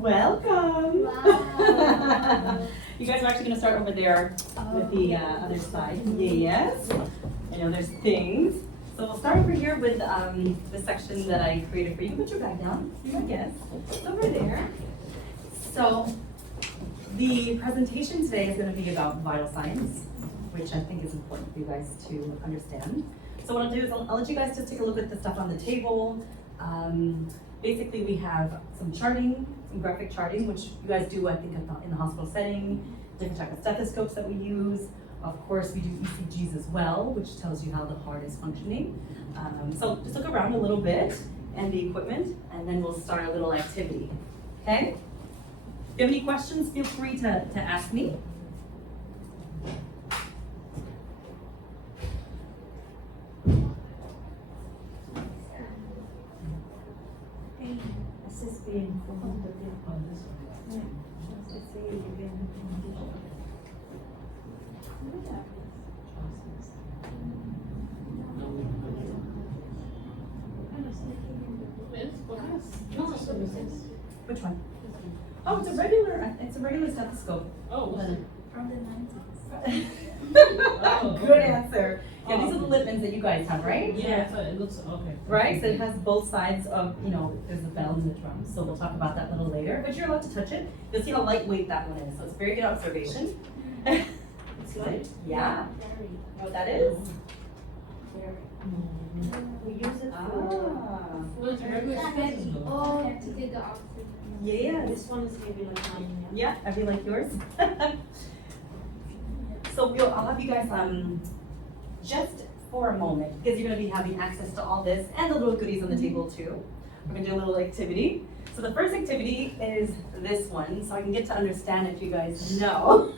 Welcome. Wow. You guys are actually going to start over there with the other side. Yes. I know there's things. So we'll start over here with the section that I created for you. Put your bag down. I guess. It's over there. So the presentation today is going to be about vital signs, which I think is important for you guys to understand. So what I'll do is I'll let you guys just take a look at the stuff on the table. Basically, we have some charting, some graphic charting, which you guys do, I think, in the hospital setting, different type of stethoscopes that we use. Of course, we do ECGs as well, which tells you how the heart is functioning. So just look around a little bit and the equipment, and then we'll start a little activity, okay? If you have any questions, feel free to ask me. Which one? Oh, it's a regular stethoscope. Oh, From the 90s. Good answer. Yeah, these are the Littmans that you guys have, right? yeah, so it looks okay. Right, so it has both sides of, there's the bell and the drum, so we'll talk about that a little later, but you're allowed to touch it. You'll see how lightweight that one is, so it's very good observation. It's light? Yeah. Very. Know what that is? We use it Well, it's regular stethoscope. Oh, to get the oxygen. Yeah. This one is maybe like mine. Yeah, I feel like yours. So I'll have you guys, just for a moment, because you're gonna be having access to all this and the little goodies on the table too. We're gonna do a little activity. So the first activity is this one, so I can get to understand if you guys know.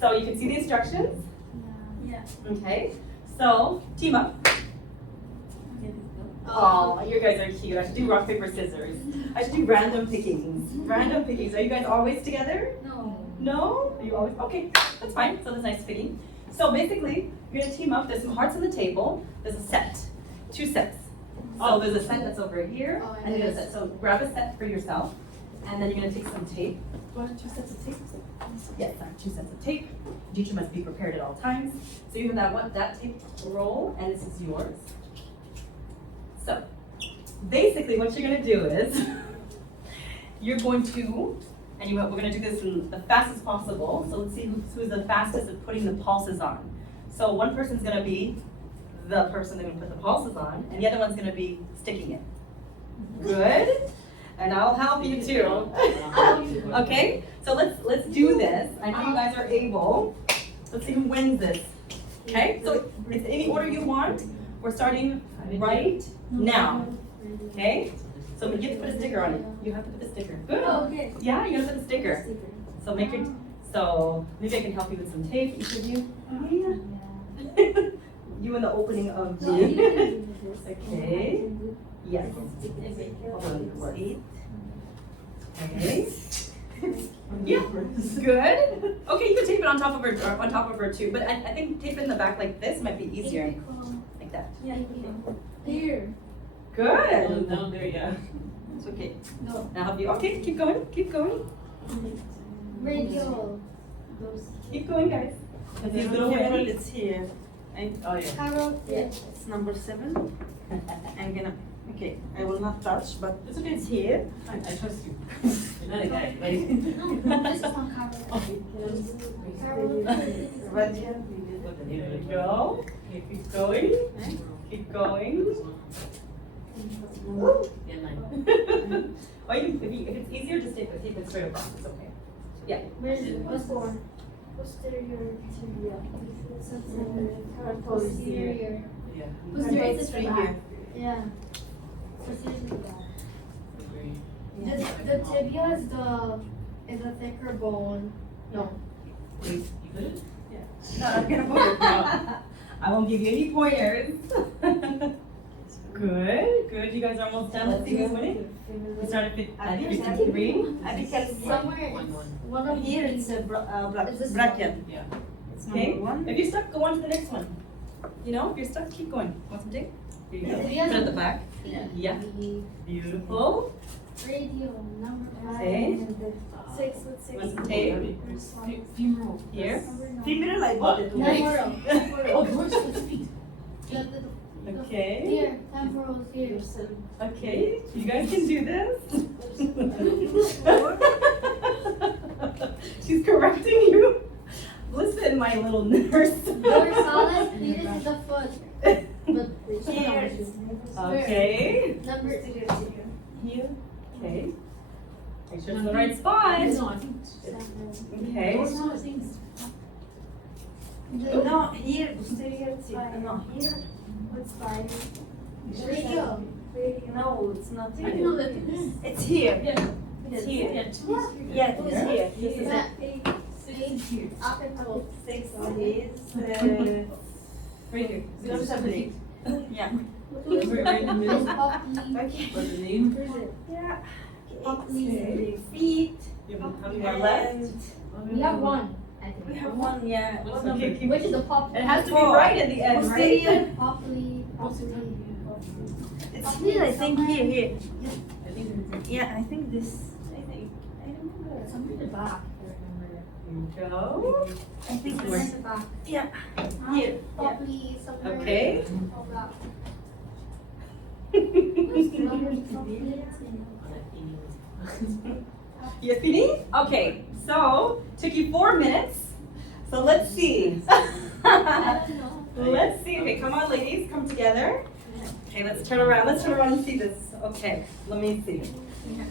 So you can see the instructions, Yeah. okay? So team up. Oh, you guys are cute. I should do rock, paper, scissors. I should do random pickings. Random pickings. Are you guys always together? No. No? Are you always? Okay, that's fine. So that's nice picking. So basically, you're gonna team up. There's some hearts on the table. There's a set, 2 sets. So there's a set that's over here, Oh, and there's a set. So grab a set for yourself, and then you're gonna take some tape. Do I have 2 sets of tape? Yes, I have 2 sets of tape. The teacher must be prepared at all times. So you have that tape roll, and this is yours. So basically, what you're gonna do is you're going to, and we're gonna do this in the fastest possible. So let's see who's the fastest at putting the pulses on. So one person's gonna be the person that's gonna put the pulses on, and the other one's gonna be sticking it. Good. And I'll help you too. Okay. So let's do this. I know you guys are able. Let's see who wins this. Okay. So it's any order you want. We're starting right now. Okay. So you have to put a sticker on it. You have to put the sticker. Good. Oh, okay. Yeah, you're gonna put the sticker. So make it. So maybe I can help you with some tape, each of you. Yeah. You in the opening of No, the. you can do this. Okay. Yes. Hold on. Wait. Okay. Yeah. Good. Okay, you can tape it on top of her too. But I think tape it in the back like this might be easier. Like that. Yeah. Here. Good. Down there, yeah. It's okay. No. I'll help you. Okay, keep going. Keep going. Radio. Those. Keep going, guys. The These little table wings. is here. Oh yeah. Carol. Yeah. It's number 7. I'm gonna. Okay, I will not touch, but it's here. Fine, I trust you. You're not a guy, right? No, this is not Carol. Carol. Right here. Here we go. Okay, keep going. Keep going. Yeah, nine. Or if it's easier, just tape it straight across. It's okay. Yeah. What's for? Posterior tibia. Posterior. Yeah. Posterior is It's the right back. here. Yeah. Posterior is the back. Agree. The tibia is the thicker bone. No. Wait, you good? No, I'm gonna put it now. I won't give you any pointers. Good, good. You guys are almost done. Let's see who's winning. We started at 53. I became Somewhere. One. One of here. It's a Is this bracket. Yeah. It's Okay. number 1. If you're stuck, go on to the next one. If you're stuck, keep going. Want some tape? Here you go. Yeah. Put it at the back. Yeah. Beautiful. Radio number Okay. 6 with 6. What's the tape? Femoral. Here. Femoral, I bought it. Temporal. Oh, doors with feet. Okay. Here, temporal is here. Okay. You guys can do this. She's correcting you. Listen, my little nurse. Dorsalis, here is the foot. But Here. Okay. number Here. Okay. Make sure it's in the right spot. No, I think. Okay. Doors, no, I think. No, here, posterior, no, here. What's 5? Radio. No, it's not I know here. that it is. It's here. Yeah. It's here. Yeah, two is here. Yeah, it is here. This is Yeah. it. 8 Here. up and up. 6 is, Right here. Those are big. yeah. Right in the middle. Okay. What's the name? Yeah. Okay. Feet. You have how many are left? And We have one, I think. we have one, yeah. What's One number? Okay, keep Which is the pop? It has to be Four. right at the end, right? Posterior. Poply. It's here, I think, here. I think it's. Yeah, I think this, I think, I remember. Something in the back. Here we go. I think Somewhere this, in the back. yeah, here. Poply somewhere. Okay. All that. You feeling? Okay, so took you 4 minutes. So let's see. I don't know. Let's see. Okay, come on, ladies, come together. Okay, let's turn around. Let's turn around and see this. Okay, let me see.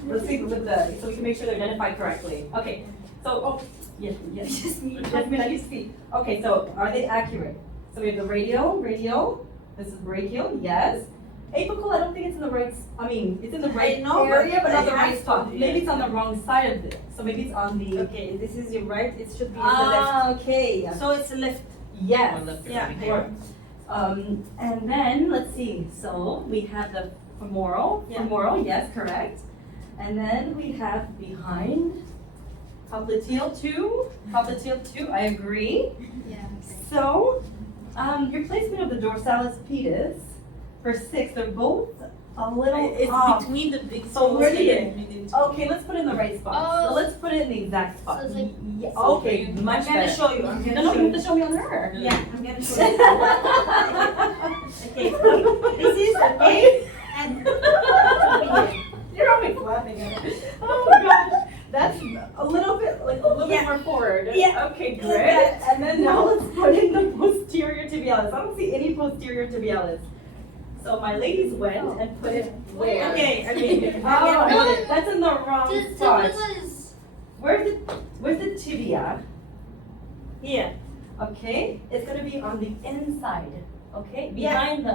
Let's see with the so we can make sure they're identified correctly. Okay, so yes, just me. I need to speak. Okay, so are they accurate? So we have the radial. This is brachial, yes. Apical, I don't think it's in the right. I mean, it's in the right I know, area, but not the I right have spot. to, Maybe it's on the wrong side of it. So maybe it's on the. Okay, this is your right, it should be in the left. Ah, okay. So it's left. Yes. Or left or Yeah, right. here. And then let's see. So we have the femoral. Yeah. Femoral, yes, correct. And then we have behind popliteal 2. Popliteal 2, I agree. Yeah. So your placement of the dorsalis pedis for 6, they're both a little It's off. between the big So toes where and do you- between the Okay, let's put it in the right spot. So Oh. let's put it in the exact spot. So it's like- Yeah, okay, I'm much I'm gonna better. show you, I'm No, gonna no, show you you. have to show me on her. Yeah, I'm gonna show you. Okay, this is okay, and You're always laughing at it. Oh my gosh, that's a little bit Yeah. more forward. Yeah. Okay, great. And then now let's put in the posterior tibialis. I don't see any posterior tibialis. So my ladies went and put it where? Okay, okay. Oh, that's in the wrong The spot. tibia is Where's the tibia? Here, Okay, it's gonna be on the inside. Okay, Yeah. behind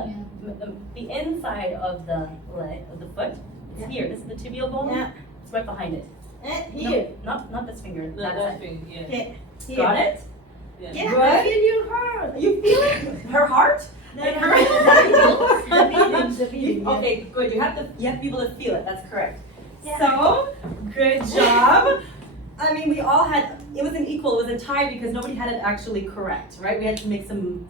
the inside of the leg of the foot. It's Yeah. here. This is the tibial bone. yeah, It's right behind it. here. No, not this finger. No, That that side. thing, yeah. Okay, here. Got it? Yeah. Yeah, Good. I feel your heart. You feel it? Her heart? No, Like no, her- the beating, the beating, yeah. Okay, good. You have to be able to feel it. That's correct. Yeah. So, good job. I mean, we all had. It was an equal. It was a tie because nobody had it actually correct, right? We had to make some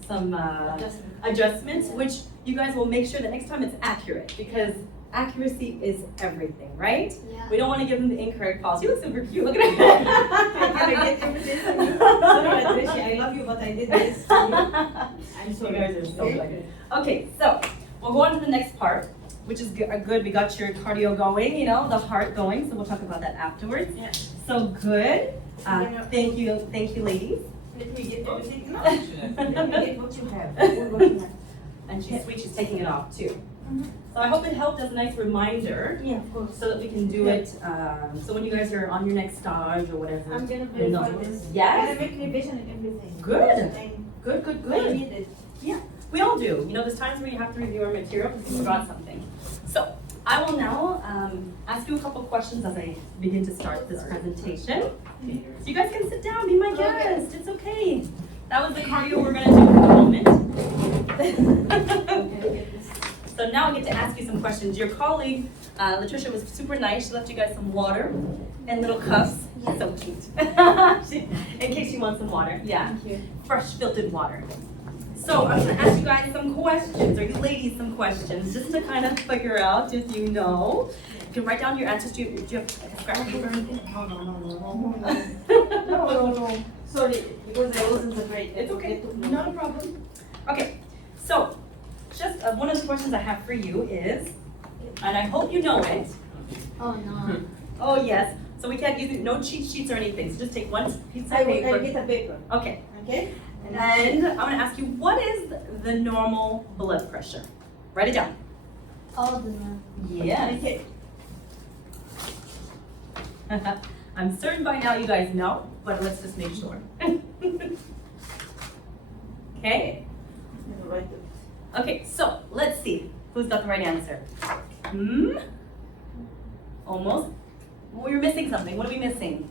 adjustments, which you guys will make sure that next time it's accurate because accuracy is everything, right? yeah. We don't want to give them the incorrect files. You look super cute. Look at I get you with this. Sorry, Patricia, I love you, but I did this. I'm sorry. You guys are so good. Okay, so we'll go on to the next part, which is good. We got your cardio going, you know, the heart going. So we'll talk about that afterwards. Yeah. So good. Thank you, ladies. Let me get everything. No, Should let me get what you have. What you have. And she's sweet. She's taking it off too. Mhm. So I hope it helped as a nice reminder, Yeah, of course. so that we can do it. So when you guys are on your next stage or whatever. I'm gonna you know. verify this. Yes. I'm gonna make revision and everything. Good. Good. Good. I need it. We all do. You know, there's times where you have to review our material because you forgot something. So I will now ask you a couple questions as I begin to start this presentation. So you guys can sit down, be my guest. It's okay. That was the cardio we're gonna do for the moment. So now I get to ask you some questions. Your colleague, Latricia, was super nice. She left you guys some water and little cups. So cute. In case you want some water. Yeah. Thank you. Fresh filtered water. So I'm gonna ask you guys some questions, or you ladies some questions, just to kind of figure out if you know. You can write down your answers. Do you have a scrap paper or anything? No. Sorry, because I wasn't afraid. It's okay, not a problem. Okay, so just one of the questions I have for you is, and I hope you know it. Oh no. Oh yes. So we can't use it, no cheat sheets or anything. So just take one piece of I paper. get a paper, Okay. okay? And I'm gonna ask you, what is the normal blood pressure? Write it down. All the no. Yes. Okay. I'm certain by now you guys know, but let's just make sure. Okay. Right. Okay, so let's see who's got the right answer. Almost. We're missing something. What are we missing?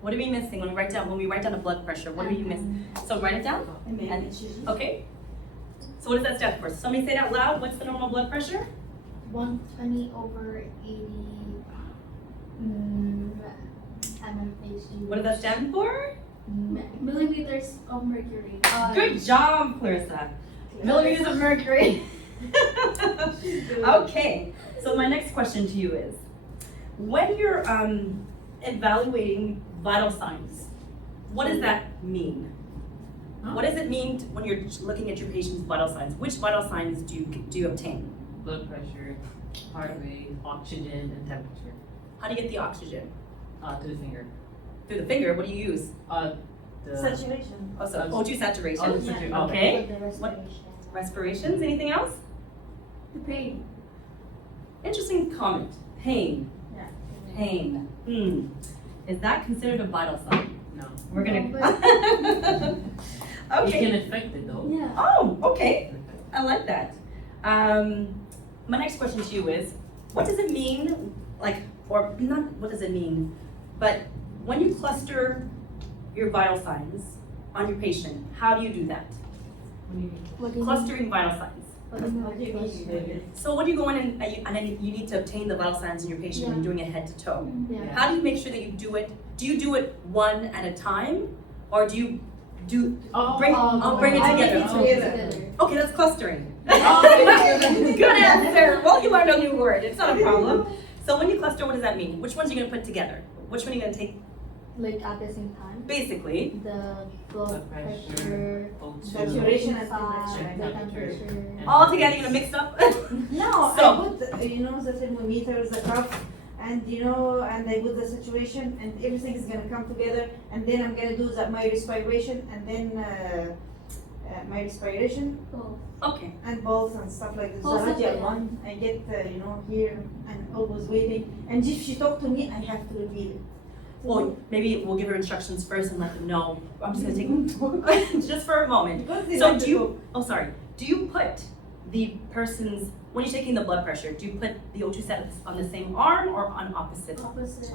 What are we missing when we write down a blood pressure? What are you missing? So write it down. And, okay. So what does that stand for? Somebody say it out loud. What's the normal blood pressure? 120/80 mmHg. What does that stand for? Millimeters of mercury. Good job, Clarissa. Millimeters of mercury. Okay. So my next question to you is, when you're evaluating vital signs, what does that mean? What does it mean when you're looking at your patient's vital signs? Which vital signs do you obtain? Blood pressure, heart rate, oxygen, and temperature. How do you get the oxygen? To the finger. Through the finger. What do you use? The Saturation. Oh, so O2 saturation. Oh, the saturation. Okay. The respiration. Respirations. Anything else? The pain. Interesting comment. Pain. Yeah. Pain. Is that considered a vital sign? No. We're gonna. It Okay. can affect it though. Yeah. Oh, okay. I like that. My next question to you is, what does it mean, like, or not what does it mean, but when you cluster your vital signs on your patient, how do you do that? What do you mean? What do you Clustering vital signs. What do you mean What do you by mean? cluster? So when you go in and then you need to obtain the vital signs in your patient when you're doing it head to toe. Yeah. How do you make sure that you do it? Do you do it one at a time, or do you do bring it I together? make it together. Okay, that's clustering. Oh, Good answer. Well, you learned a new word. It's not a problem. So when you cluster, what does that mean? Which ones are you going to put together? Which one are you going to take? Like at the same time. Basically. The blood Blood pressure, pressure, Saturation and fat, temperature. the temperature. All together, you're going to mix up? No, So- I put, the thermometer, the cuff, and and I put the saturation, and everything is gonna come together, and then I'm gonna do my respiration, and then my respiration, Oh. Okay. and pulse and stuff like this. The Pulse, radial yeah. one, I get, here, and always waiting, and if she talk to me, I have to repeat it. Well, maybe we'll give her instructions first and let them know. I'm just going to take just for a moment. Because they So like do to you, talk. oh sorry, do you put the person's, when you're taking the blood pressure, do you put the O2 sets on the same arm or on opposite? Opposite.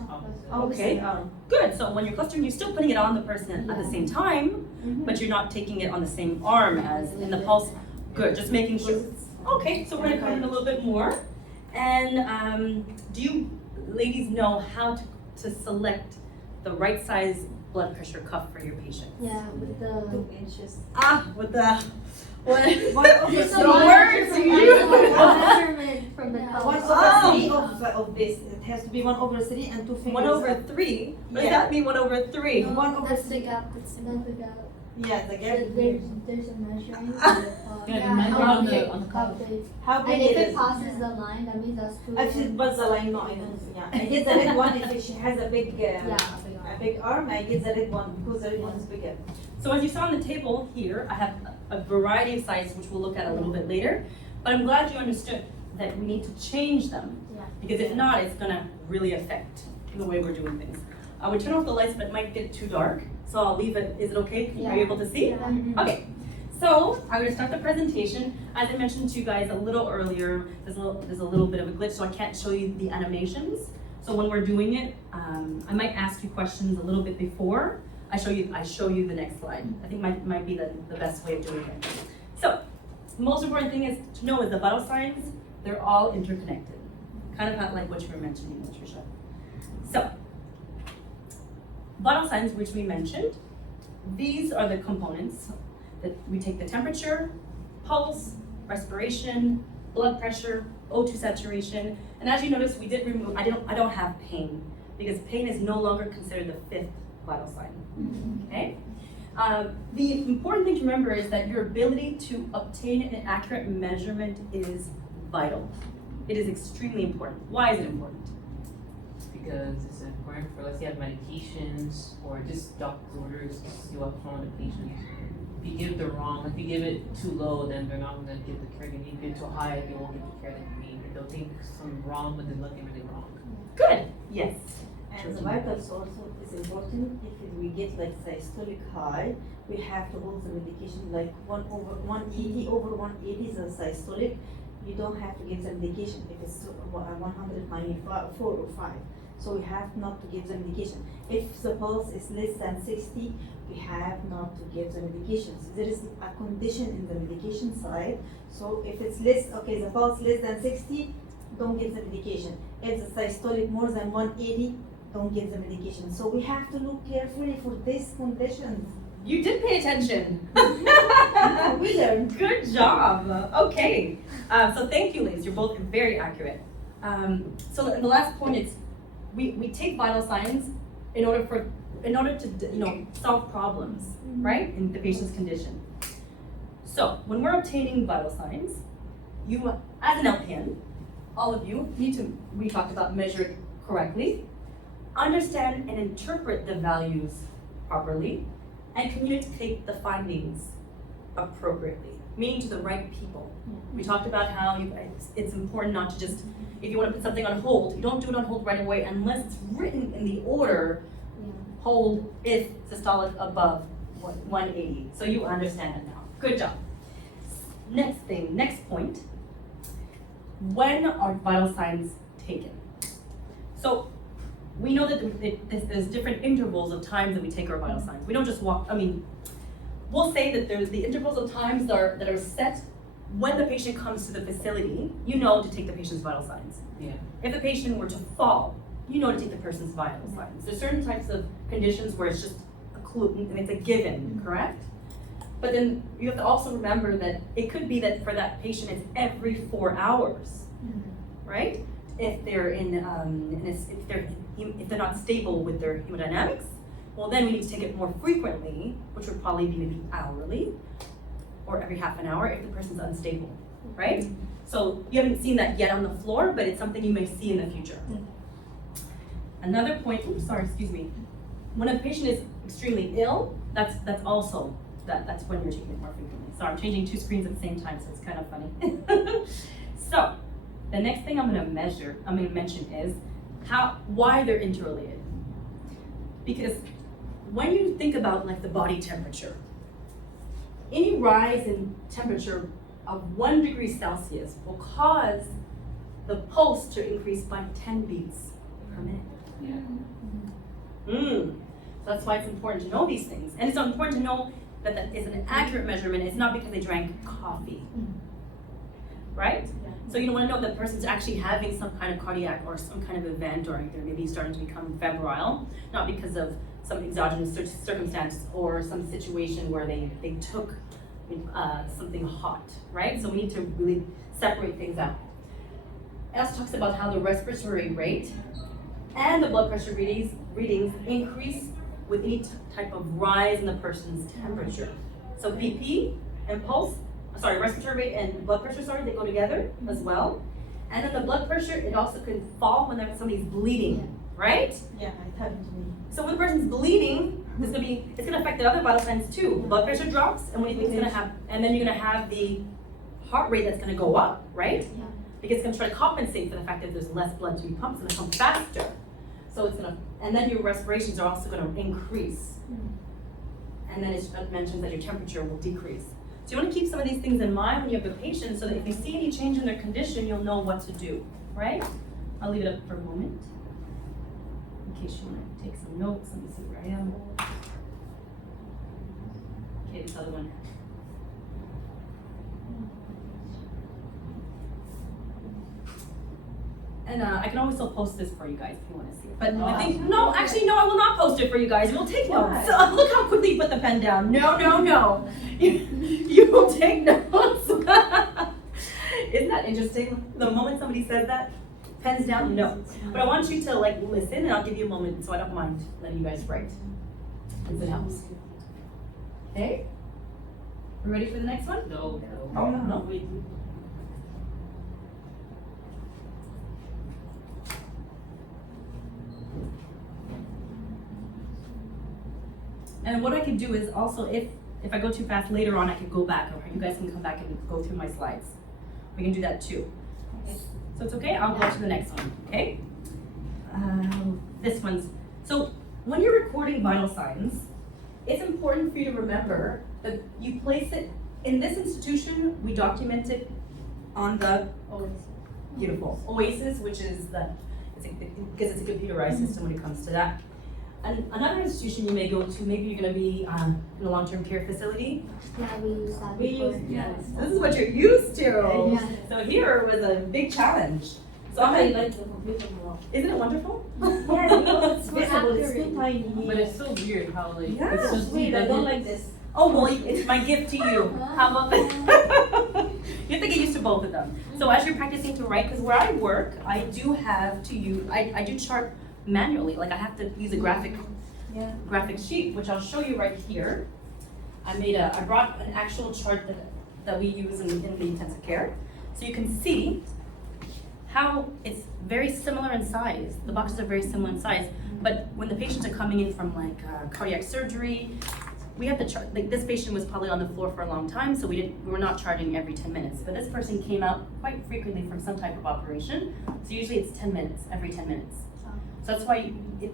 Okay. Good, so when you're clustering, you're still putting it on the person at the same time, but you're not taking it on the same arm as in the pulse. Good, just making sure. Okay, so we're gonna come in a little bit more. And do you ladies know how to select the right size blood pressure cuff for your patient? Yeah, with the 2 inches. With the, what? Just The a words measurement you use. measurement from the One color. over 3 of this. It has to be 1 over 3 and 2 fingers. 1 over 3? What does Yeah. that mean, 1 over 3? No, 1 over that's the 3. gap. That's the gap. Yeah, the gap. There's a measuring. Yeah, the measure how on the- big- on the how color. big. How And big if it it is. passes the line, that means that's too. Actually, but the line, no, I don't. Yeah, I get the red one if she has a big, Yeah, a big arm. I get the red one because the red one is bigger. So as you saw on the table here, I have a variety of sizes, which we'll look at a little bit later. But I'm glad you understood that we need to change them. Yeah. Because if not, it's gonna really affect the way we're doing things. I would turn off the lights, but it might get too dark. So I'll leave it. Is it okay? Yeah. Are you able to see? Yeah. Okay. So I'm gonna start the presentation. As I mentioned to you guys a little earlier, there's a little bit of a glitch, so I can't show you the animations. So when we're doing it, I might ask you questions a little bit before I show you the next slide. I think might be the best way of doing it. So, the most important thing is to know is the vital signs, they're all interconnected. Kind of like what you were mentioning, Patricia. So, vital signs, which we mentioned, these are the components. we take the temperature, pulse, respiration, blood pressure, O2 saturation, and as you notice, we did remove, I don't have pain, because pain is no longer considered the 5th vital sign, okay? The important thing to remember is that your ability to obtain an accurate measurement is vital. It is extremely important. Why is it important? Because it's important for, let's say, you have medications or just doctor's orders to see what's wrong with the patient. If you give the wrong, if you give it too low, then they're not gonna get the care they need. If you give it too high, they won't get the care they need. They'll think something wrong, but there's nothing really wrong. Good, yes. And the vitals also is important. If we get like systolic high, we have to hold the medication like 180 over 180 is a systolic. You don't have to give the medication if it's 194 or 5. So we have not to give the medication. If the pulse is less than 60, we have not to give the medications. There is a condition in the medication side. So if it's less, okay, the pulse less than 60, don't give the medication. If the systolic more than 180, don't give the medication. So we have to look carefully for these conditions. You did pay attention. We learned. Good job. Okay. So thank you, ladies. You're both very accurate. So the last point is we take vital signs in order to solve problems, right, in the patient's condition. So when we're obtaining vital signs, you as an LPN, all of you need to, we talked about measure it correctly, understand and interpret the values properly, and communicate the findings appropriately, meaning to the right people. We talked about how it's important not to just, if you want to put something on hold, you don't do it on hold right away unless it's written in the order, hold if systolic above 180. So you understand it now. Good job. Next point. When are vital signs taken? So we know that there's different intervals of times that we take our vital signs. We don't just walk, we'll say that there's the intervals of times that are set when the patient comes to the facility, you know to take the patient's vital signs. Yeah. If the patient were to fall, you know to take the person's vital signs. There's certain types of conditions where it's just a clue and it's a given, correct? But then you have to also remember that it could be that for that patient it's every 4 hours, right? If they're if they're not stable with their hemodynamics, well then we need to take it more frequently, which would probably be maybe hourly or every half an hour if the person's unstable, right? So you haven't seen that yet on the floor, but it's something you may see in the future. Another point, when a patient is extremely ill, that's when you're taking it more frequently. So I'm changing 2 screens at the same time, so it's kind of funny. So the next thing I'm gonna mention is why they're interrelated. Because when you think about like the body temperature, any rise in temperature of 1 degree Celsius will cause the pulse to increase by 10 beats per minute. So that's why it's important to know these things. And it's important to know that is an accurate measurement. It's not because they drank coffee, right? So you don't want to know that the person's actually having some kind of cardiac or some kind of event, or they're maybe starting to become febrile, not because of some exogenous circumstance or some situation where they took something hot, right? So we need to really separate things out. It also talks about how the respiratory rate and the blood pressure readings increase with any type of rise in the person's temperature. So BP and respiratory rate and blood pressure, they go together as well. And then the blood pressure, it also can fall when somebody's bleeding, right? Yeah, it happened to me. So when the person's bleeding, it's gonna affect the other vital signs too. Blood pressure drops, and what do you think it's gonna have? And then you're gonna have the heart rate that's gonna go up, right? Yeah. Because it's gonna try to compensate for the fact that there's less blood to be pumped, it's gonna come faster. So and then your respirations are also gonna increase. And then it mentions that your temperature will decrease. So you wanna keep some of these things in mind when you have a patient so that if you see any change in their condition, you'll know what to do, right? I'll leave it up for a moment. In case you wanna take some notes, let me see where I am. Okay, this other one. And I can always still post this for you guys if you want to see it. But I think, no, actually, no, I will not post it for you guys. We'll take notes. Look how quickly you put the pen down. No, no, no. You will take notes. Isn't that interesting? The moment somebody says that, pens down, no. But I want you to like listen, and I'll give you a moment so I don't mind letting you guys write. If it helps. Okay? We ready for the next one? No. Oh, no. Wait. And what I can do is also, if I go too fast later on, I can go back, or you guys can come back and go through my slides. We can do that too. So it's okay, I'll go to the next one, okay? This one's, so when you're recording vital signs, it's important for you to remember that you place it, in this institution, we document it on the beautiful OASIS, which is because it's a computerized system when it comes to that. And another institution you may go to, maybe you're going to be in a long-term care facility. Yeah, we use that. Yes. This is what you're used to. Yeah. So here was a big challenge. So I I'm like the computer more. isn't it wonderful? Yes, because it's visible, it's too tiny. But it's so weird how like Yeah. it's just Wait, I don't like this. Oh, well, it's my gift to you. How about that? You have to get used to both of them. So as you're practicing to write, because where I work, I do have to use, I do chart manually. Like I have to use a graphic sheet, which I'll show you right here. I brought an actual chart that we use in the intensive care. So you can see how it's very similar in size. The boxes are very similar in size, but when the patients are coming in from like cardiac surgery, we have to chart, like this patient was probably on the floor for a long time, so we were not charting every 10 minutes. But this person came out quite frequently from some type of operation, so usually it's 10 minutes, every 10 minutes. So that's why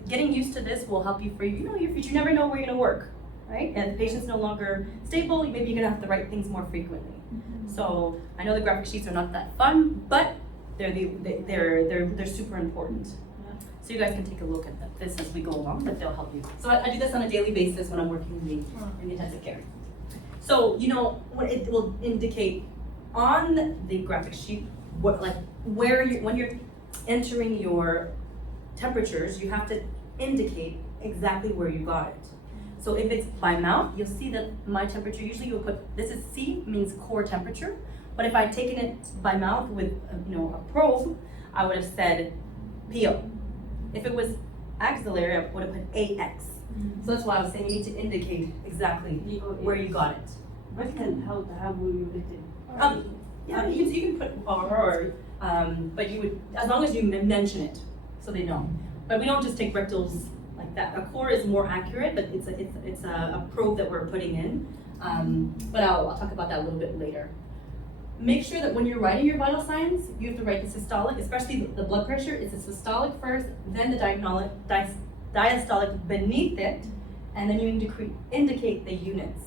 getting used to this will help you for your future. You never know where you're gonna work, right? And the patient's no longer stable, maybe you're gonna have to write things more frequently. So I know the graphic sheets are not that fun, but they're super important. So you guys can take a look at this as we go along, but they'll help you. So I do this on a daily basis when I'm working in the intensive care. So when it will indicate on the graphic sheet when you're entering your temperatures, you have to indicate exactly where you got it. So if it's by mouth, you'll see that my temperature, usually you'll put, this is C, means core temperature. But if I'd taken it by mouth with a probe, I would have said PO. If it was axillary, I would have put AX. So that's why I was saying you need to indicate exactly where you got it. What can help? How will you written? Yeah, you can put or, but you would, as long as you mention it, so they know. But we don't just take rectals like that. A core is more accurate, but it's a probe that we're putting in. But I'll talk about that a little bit later. Make sure that when you're writing your vital signs, you have to write the systolic, especially the blood pressure. It's a systolic first, then the diastolic beneath it, and then you indicate the units.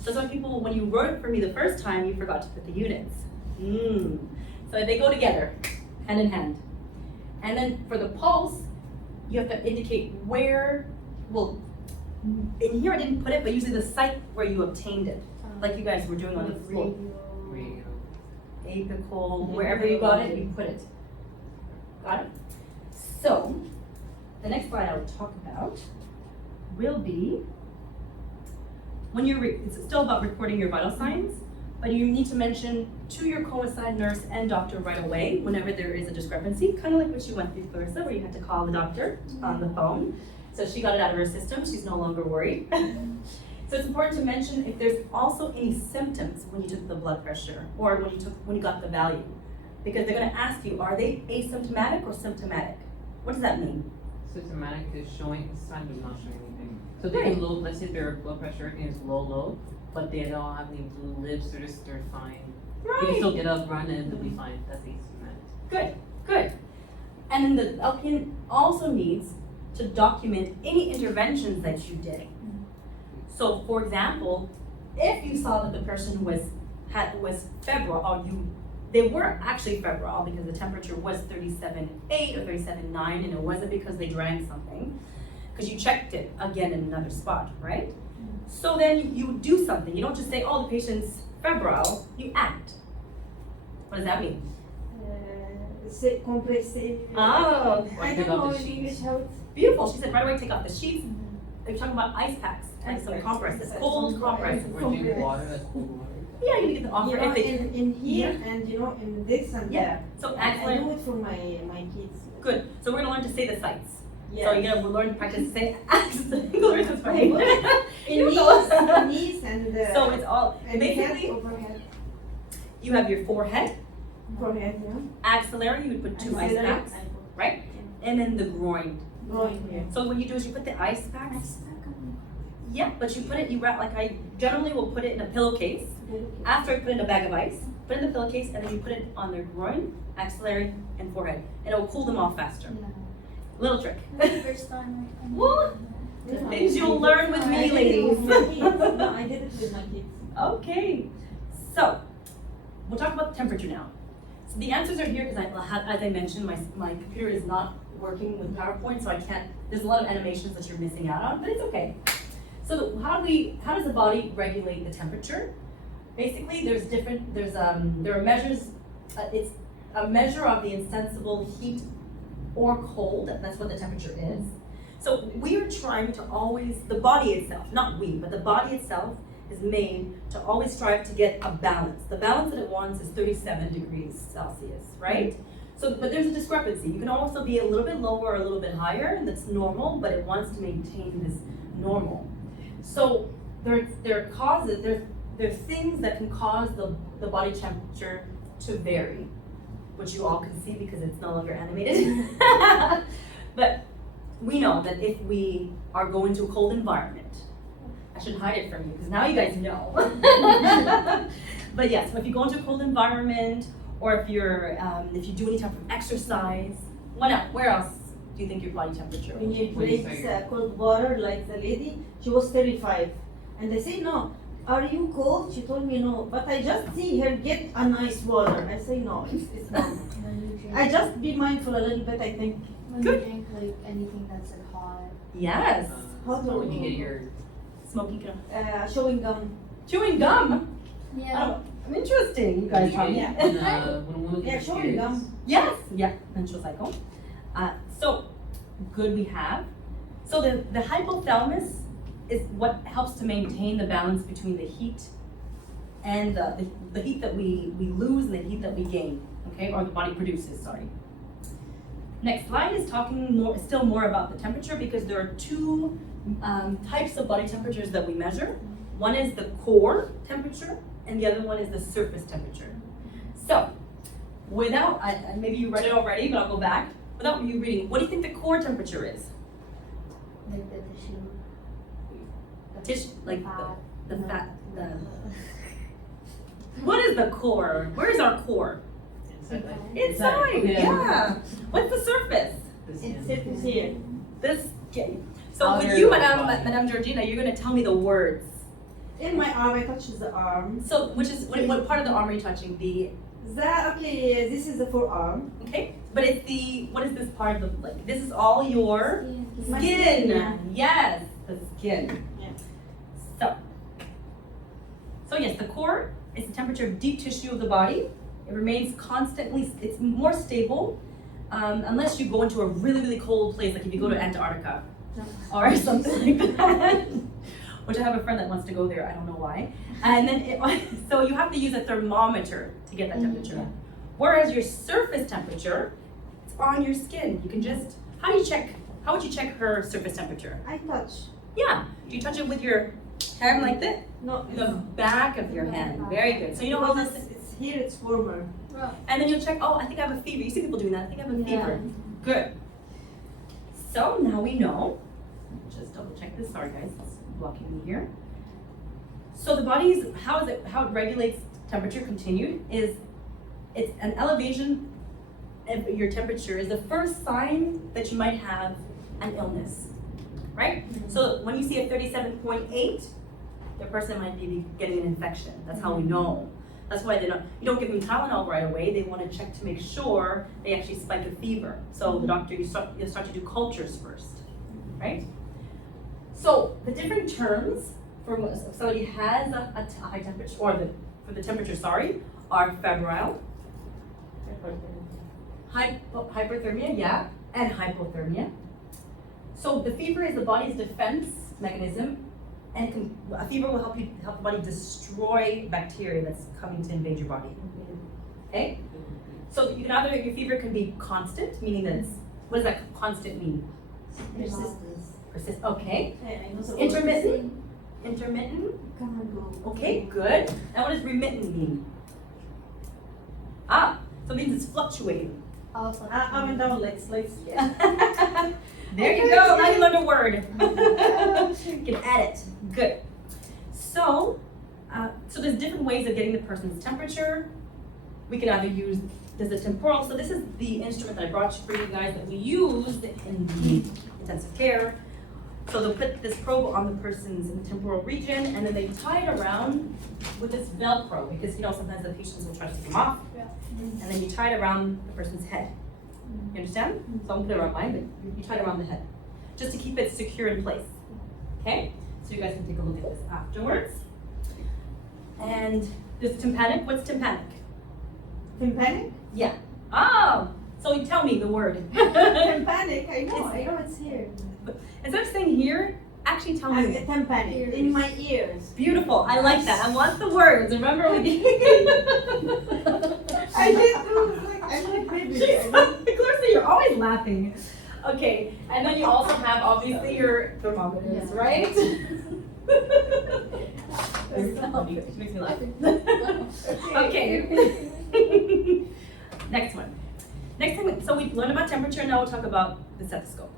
So some people, when you wrote it for me the first time, you forgot to put the units. So they go together, hand in hand. And then for the pulse, you have to indicate where, well, in here I didn't put it, but usually the site where you obtained it, like you guys were doing on the floor. Apical, wherever you got it, you put it. Got it? So, the next slide I will talk about will be when you're, it's still about recording your vital signs, but you need to mention to your co-assigned nurse and doctor right away whenever there is a discrepancy, kind of like what you went through, Clarissa, where you had to call the doctor on the phone. So she got it out of her system, she's no longer worried. So it's important to mention if there's also any symptoms when you took the blood pressure or when you got the value. Because they're gonna ask you, are they asymptomatic or symptomatic? What does that mean? Symptomatic is showing signs of not showing anything. So they can low, let's say their blood pressure is low, but they don't have any blue lips, they're fine. They can still get up, run, and they'll be fine. That's asymptomatic. Good. And then the LPN also needs to document any interventions that you did. So, for example, if you saw that the person was febrile, or they were actually febrile because the temperature was 37.8 or 37.9, and it wasn't because they drank something, because you checked it again in another spot, right? So then you do something. You don't just say, oh, the patient's febrile. You act. What does that mean? compressé. Oh, I Take don't off know the in sheets. English how it's. beautiful. She said right away take off the sheets. They're talking about ice packs, like some Ice compresses, packs. cold compresses. Or drink water, like cold water. Yeah, you can get the offer You know, if they. in here and you know in this and Yeah. that. So I axillary. do it for my kids. Good. So we're gonna learn to say the sites. Yeah. So you're gonna learn to practice to say axillary. That's right. In You knees, go. knees and So it's all and head basically overhead. you have your forehead, Forehead, yeah. axillary. You would put two ice Axillary. packs, right? And then the groin. Groin here. So what you do is you put the ice packs. Yeah, but you put it. You wrap like I generally will put it in a pillowcase. After I put it in a bag of ice, put it in the pillowcase, and then you put it on their groin, axillary, and forehead, and it will cool them off faster. Little trick. First time. Well, things you'll learn with me, ladies. No, I did it with my kids. Okay, so we'll talk about the temperature now. So the answers are here because as I mentioned, my computer is not working with PowerPoint, so I can't. There's a lot of animations that you're missing out on, but it's okay. So how does the body regulate the temperature? Basically, there are measures. It's a measure of the insensible heat or cold. That's what the temperature is. So we are trying to always, the body itself, not we, but the body itself is made to always strive to get a balance. The balance that it wants is 37 degrees Celsius, right? So, but there's a discrepancy. You can also be a little bit lower or a little bit higher, and that's normal, but it wants to maintain this normal. So there are causes, there are things that can cause the body temperature to vary, which you all can see because it's no longer animated. But we know that if we are going to a cold environment, I should hide it from you because now you guys know. But yes, so if you go into a cold environment, or if you do any type of exercise, where else do you think your body temperature? When you What do you drink think? cold water, like the lady, she was 35. And I say, no, are you cold? She told me no, but I just see her get a nice water. I say, no, it's not. I just be mindful a little bit, I think. When you drink like anything that's like hot. Yes. Hot or When you get your Smoking gum. chewing gum. Chewing gum. Yeah. Oh, interesting. You guys taught me. Yeah. when a woman Yeah, gets chewing periods, gum. Yes. Yeah. Menstrual cycle. So good we have. So the hypothalamus is what helps to maintain the balance between the heat and the heat that we lose and the heat that we gain. Okay, or the body produces. Sorry. Next slide is talking still more about the temperature because there are two types of body temperatures that we measure. One is the core temperature, and the other one is the surface temperature. So, maybe you read it already, but I'll go back. Without you reading, what do you think the core temperature is? Like the tissue. Tissue, like fat. the fat, What is the core? Where is our core? inside, like, Inside, yeah. What's the surface? the It's skin. it is here. This skin. So Outer with you, body. Madame Georgina, you're gonna tell me the words. In my arm, I touch the arm. So, what part of the arm are you touching? Okay, this is the forearm. Okay, but what is this part of this is all your My skin. yeah. Yes, the skin. Yeah. So yes, the core is the temperature of deep tissue of the body. It remains constantly, it's more stable, unless you go into a really, really cold place, like if you go to Antarctica or something like that. Which I have a friend that wants to go there, I don't know why. And then, so you have to use a thermometer to get that temperature. Whereas your surface temperature, it's on your skin. You can just, how would you check her surface temperature? I touch. Yeah, do you touch it with your hand like this? No, The back of your hand, very good. So you know how because this, it's here, it's warmer. and then you'll check, oh, I think I have a fever. You see people doing that, I think I have a fever. Good. So now we know, just double check this, sorry guys, it's blocking me here. So the body's, how it regulates temperature continued is, it's an elevation of your temperature is the first sign that you might have an illness, right? So when you see a 37.8, the person might be getting an infection. That's how we know. That's why you don't give them Tylenol right away. They want to check to make sure they actually spike a fever. So the doctor, you start to do cultures first, right? So the different terms for when somebody has a high temperature, or for the temperature, sorry, are febrile, Hyperthermia, yeah, and hypothermia. So the fever is the body's defense mechanism, and a fever will help the body destroy bacteria that's coming to invade your body. Okay? So you can either, your fever can be constant, meaning that what does that constant mean? Persist. Okay. Intermittent. Intermittent. Come and go. Okay, good. And what does remittent mean? So it means it's fluctuating. Also. Up and down, let's. There you go. Now you learned a word. You can add it. Good. So there's different ways of getting the person's temperature. We can either use the temporal. So this is the instrument that I brought for you guys that we used in the intensive care. So they'll put this probe on the person's temporal region, and then they tie it around with this Velcro, because sometimes the patients will try to take them off. Yeah. And then you tie it around the person's head. You understand? So I'm put it around mine, but you tie it around the head, just to keep it secure in place. Okay? So you guys can take a look at this afterwards. And this tympanic. What's tympanic? Tympanic? Yeah. Oh, so you tell me the word. Tympanic, I know it's here. Instead of saying here, actually tell me. Tympanic, in my ears. Beautiful. I like that. I want the words. Remember we did. I did too. I'm like baby. Clarissa, you're always laughing. Okay, and then you also have obviously your thermometers, Yeah. right? She makes me laugh. Okay. Next one. Next thing, so we learned about temperature, now we'll talk about the stethoscope.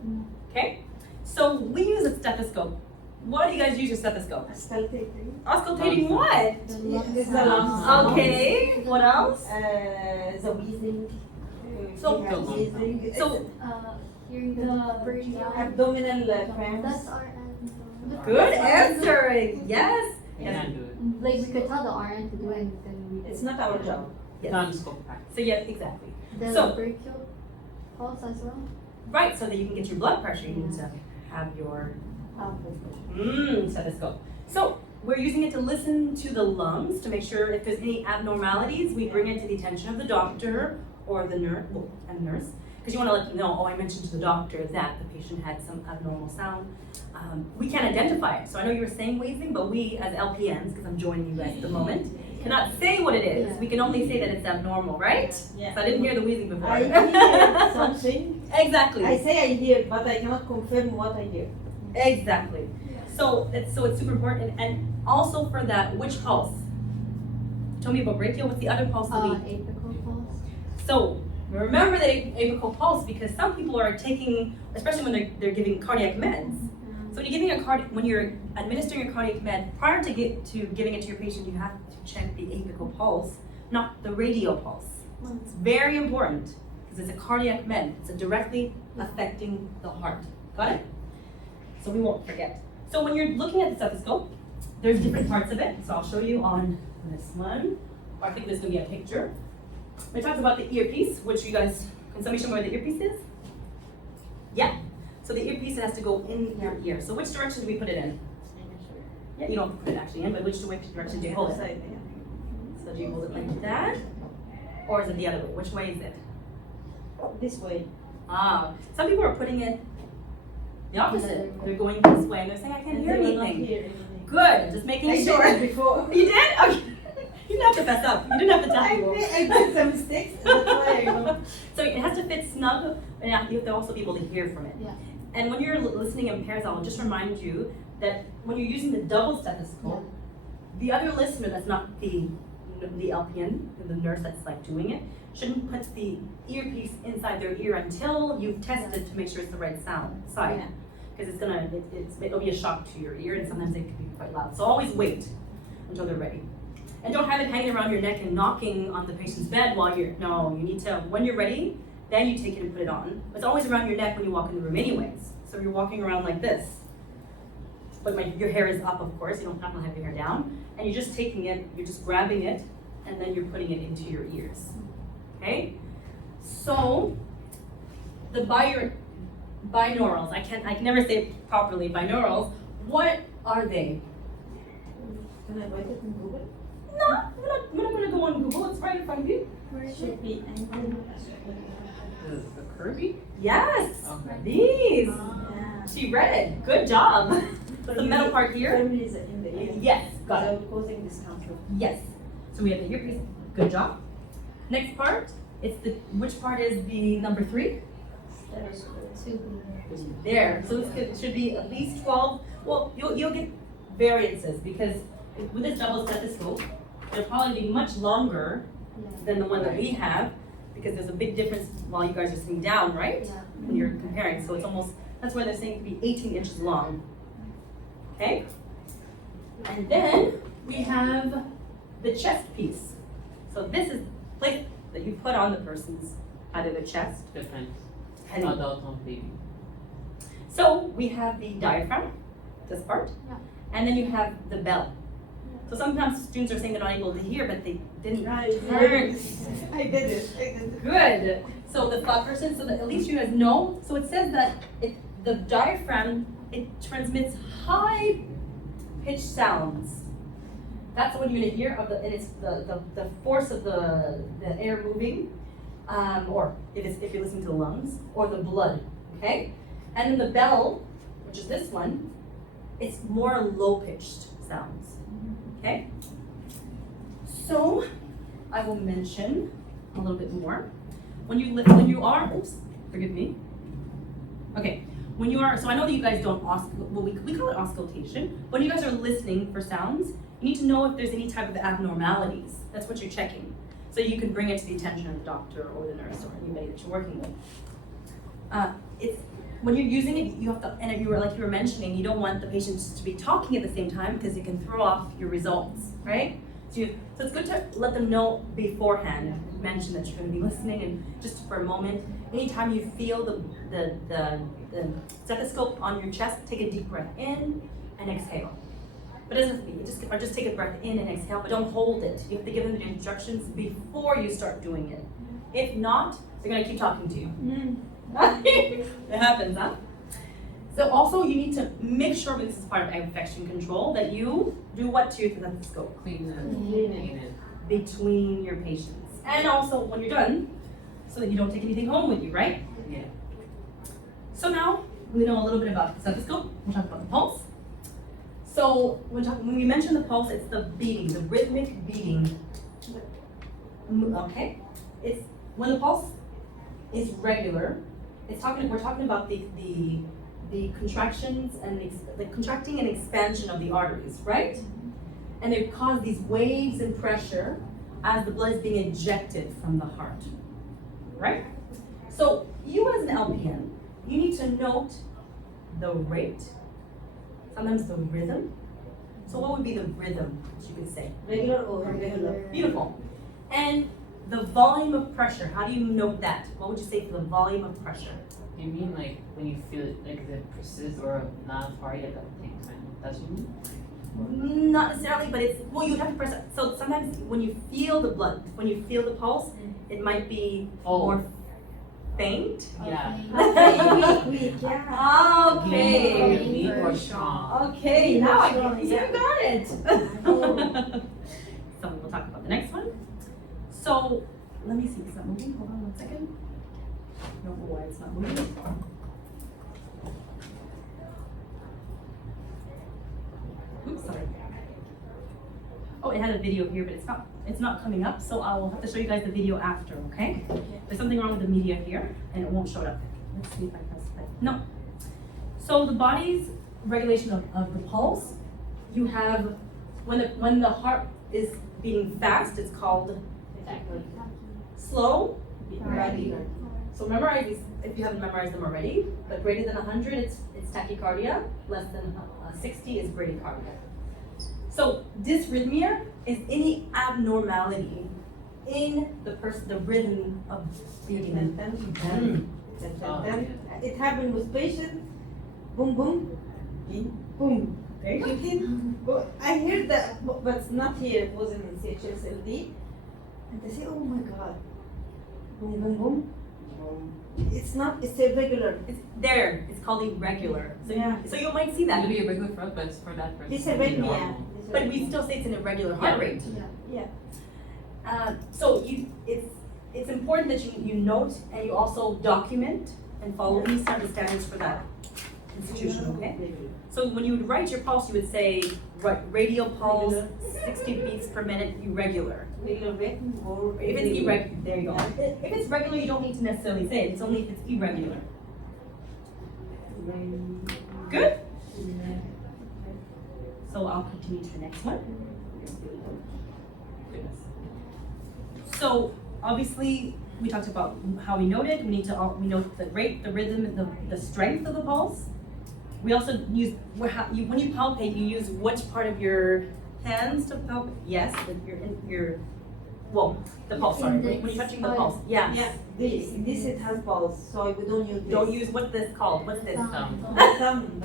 Okay? So we use a stethoscope. What do you guys use your stethoscope? Auscultating what? This is the lungs. Okay, what else? The wheezing. So- We have wheezing. So, Hearing the breakdown. Abdominal cramps. That's RN. good answering. Yes. I can't do it. Like we could tell the RN to do it, and then we. It's not our job. Yes. Non-scope practice. So yeah, exactly. The So- brachial pulse as well. Right, so that you can get your blood pressure, you need to have your stethoscope. So we're using it to listen to the lungs to make sure if there's any abnormalities, we bring it to the attention of the doctor or the nurse, because you want to let them know, I mentioned to the doctor that the patient had some abnormal sound. We can't identify it. So I know you were saying wheezing, but we as LPNs, because I'm joining you guys at the moment, cannot say what it is. We can only say that it's abnormal, right? Yeah. So I didn't hear the wheezing before. I hear something. Exactly. I say I hear, but I cannot confirm what I hear. Exactly. So it's super important, and also for that, which pulse? Tell me about brachial. What's the other pulse that we? Apical pulse. So remember that apical pulse, because some people are taking, especially when they're giving cardiac meds. So when you're administering a cardiac med, prior to giving it to your patient, you have to check the apical pulse, not the radial pulse. It's very important because it's a cardiac med. It's directly affecting the heart. Got it? So we won't forget. So when you're looking at the stethoscope, there's different parts of it. So I'll show you on this one. I think there's gonna be a picture. We talked about the earpiece, which you guys, can somebody show me where the earpiece is? Yeah. So the earpiece has to go in your ear. So which direction do we put it in? Yeah, you don't have to put it actually in, but which direction do you hold it? So do you hold it like that? Or is it the other way? Which way is it? This way. Some people are putting it the opposite. They're going this way and they're saying, I can't hear anything. Good, just making I sure. did it before. You did? Okay. You didn't have to fess up. You didn't have to tell I people. did some mistakes, that's why I know. So it has to fit snug, and you have to also be able to hear from it. Yeah. And when you're listening in pairs, I'll just remind you that when you're using the double stethoscope, the other listener that's not the LPN, the nurse that's like doing it, shouldn't put the earpiece inside their ear until you've tested to make sure it's the right side. Yeah. Because it'll be a shock to your ear, and sometimes it can be quite loud. So always wait until they're ready. And don't have it hanging around your neck and knocking on the patient's bed while you need to, when you're ready, then you take it and put it on. It's always around your neck when you walk in the room anyways. So you're walking around like this. But your hair is up, of course, you don't have to have your hair down. And you're just taking it, you're just grabbing it, and then you're putting it into your ears. Okay? So, the binaurals, I can never say it properly, binaurals, what are they? Can I write it in Google? No, we're not going to go on Google. It's right in front of you. Should be The curvy? Yes, Okay. these. Yeah. She read it. Good job. But the metal part here. Firmly is in the ear. Yes, got it. Causing discomfort. Yes. So we have the earpiece. Good job. Next part. It's the which part is the number 3? There. So it should be at least 12. Well, you'll get variances because with this double stethoscope, it'll probably be much longer than the one that we have because there's a big difference while you guys are sitting down, right? When you're comparing. So it's almost, that's why they're saying it could be 18 inches long. Okay? And then we have the chest piece. So this is the plate that you put on the person's either the chest, Depends. head. Adult on baby. So we have the diaphragm, this part, Yeah. and then you have the bell. So sometimes students are saying they're not able to hear, but they didn't Right. turn. I did it. Good. So the flat person, so that at least you guys know. So it says that the diaphragm, it transmits high pitched sounds. That's what you're gonna hear of and it's the force of the air moving, or if you're listening to the lungs, or the blood, okay? And then the bell, which is this one, it's more low pitched sounds, okay? So I will mention a little bit more. When you are, oops, forgive me. Okay, when you are, so I know that you guys don't well, we call it auscultation. When you guys are listening for sounds, you need to know if there's any type of abnormalities. That's what you're checking. So you can bring it to the attention of the doctor or the nurse or anybody that you're working with. It's when you're using it, you have to, and you were mentioning, you don't want the patients to be talking at the same time because it can throw off your results, right? So it's good to let them know beforehand, mention that you're going to be listening, and just for a moment, anytime you feel the stethoscope on your chest, take a deep breath in and exhale. But it doesn't have to be, just take a breath in and exhale, but don't hold it. You have to give them the instructions before you start doing it. If not, they're going to keep talking to you. It happens, huh? So also you need to make sure, this is part of infection control, that you do what to your stethoscope? Clean it. Between your patients. And also when you're done, so that you don't take anything home with you, right? Yeah. So now we know a little bit about the stethoscope. We'll talk about the pulse. So when we mention the pulse, it's the beating, the rhythmic beating. Okay? It's when the pulse is regular. We're talking about the contractions and the contracting and expansion of the arteries, right? And they cause these waves and pressure as the blood is being ejected from the heart, right? So you as an LPN, you need to note the rate, sometimes the rhythm. So what would be the rhythm, you could say? Regular or irregular? Beautiful. And the volume of pressure, how do you note that? What would you say for the volume of pressure? You mean like when you feel it, like it persists or not hard at the same time? That's what you mean? Not necessarily, but it's, well, you have to press it. So sometimes when you feel the blood, when you feel the pulse, it might be more faint. Yeah. Weak, yeah. Okay. Weak or strong. Okay, now I Strong, you yeah. got it. So we'll talk about the next one. So let me see, is that moving? Hold on 1 second. I don't know why it's not moving. Oops, sorry. Oh, it had a video here, but it's not coming up, so I'll have to show you guys the video after, okay? There's something wrong with the media here, and it won't show it up. Let's see if I press play. No. So the body's regulation of the pulse, you have, when the heart is beating fast, it's called slow, Regular. So memorize these if you haven't memorized them already, but greater than 100, it's tachycardia, less than 60 is bradycardia. So dysrhythmia is any abnormality in the rhythm of beating. It happened with patients. Boom, boom, boom. Okay. I heard that, but it's not here. It wasn't in CHSLD. And they say, "Oh my God, boom, boom, boom." It's not. It's irregular. It's there. It's called irregular. So, Yeah. so you might see that. It'll be a regular for us, but it's for that person. This it'll be arrhythmia. normal. But we still say it's an irregular heart rate. Yeah. So it's important that you note and you also document and follow these type of standards for that institution, okay? So when you would write your pulse, you would say, radial pulse, 60 beats per minute, irregular. Regular rate or? If it's irregular, there you go. If it's regular, you don't need to necessarily say it, it's only if it's irregular. Good? So I'll continue to the next one. So obviously, we talked about how we note it. We note the rate, the rhythm, and the strength of the pulse. We also use, when you palpate, you use which part of your hands to palpate? Yes, the pulse, sorry. When you're touching the pulse, yes. Yeah, this it has balls, so we don't use this. Don't use, what's this called? What's this? Thumb. The thumb.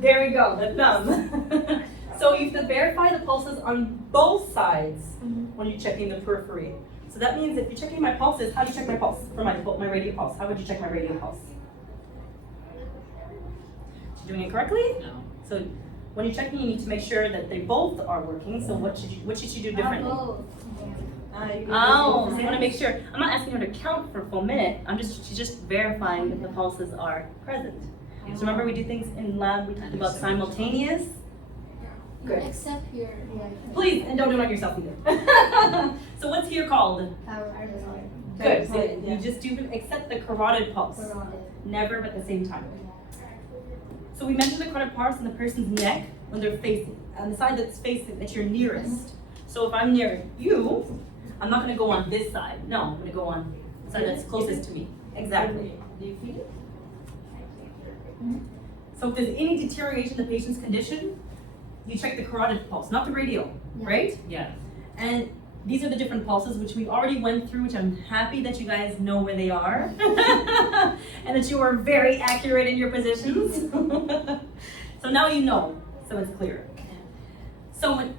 There we go, the thumb. So you have to verify the pulses on both sides when you're checking the periphery. So that means if you're checking my pulses, how do you check my pulse? For my radial pulse, how would you check my radial pulse? You're doing it correctly? No. So when you're checking, you need to make sure that they both are working. So what should you do differently? Oh, so you want to make sure. I'm not asking her to count for a full minute. She's just verifying that the pulses are present. So remember, we do things in lab. We talked about simultaneous. Good. Except here. Please, and don't do it on yourself either. So what's here called? Good. So you just do accept the carotid pulse. Never at the same time. So we measure the carotid pulse in the person's neck when they're facing, on the side that's facing, that you're nearest. So if I'm near you, I'm not going to go on this side. No, I'm going to go on the side that's closest to me. Exactly. Do you feel it? So if there's any deterioration in the patient's condition, you check the carotid pulse, not the radial, right? Yeah. And these are the different pulses, which we already went through, which I'm happy that you guys know where they are. And that you are very accurate in your positions. So now you know, so it's clear. So when,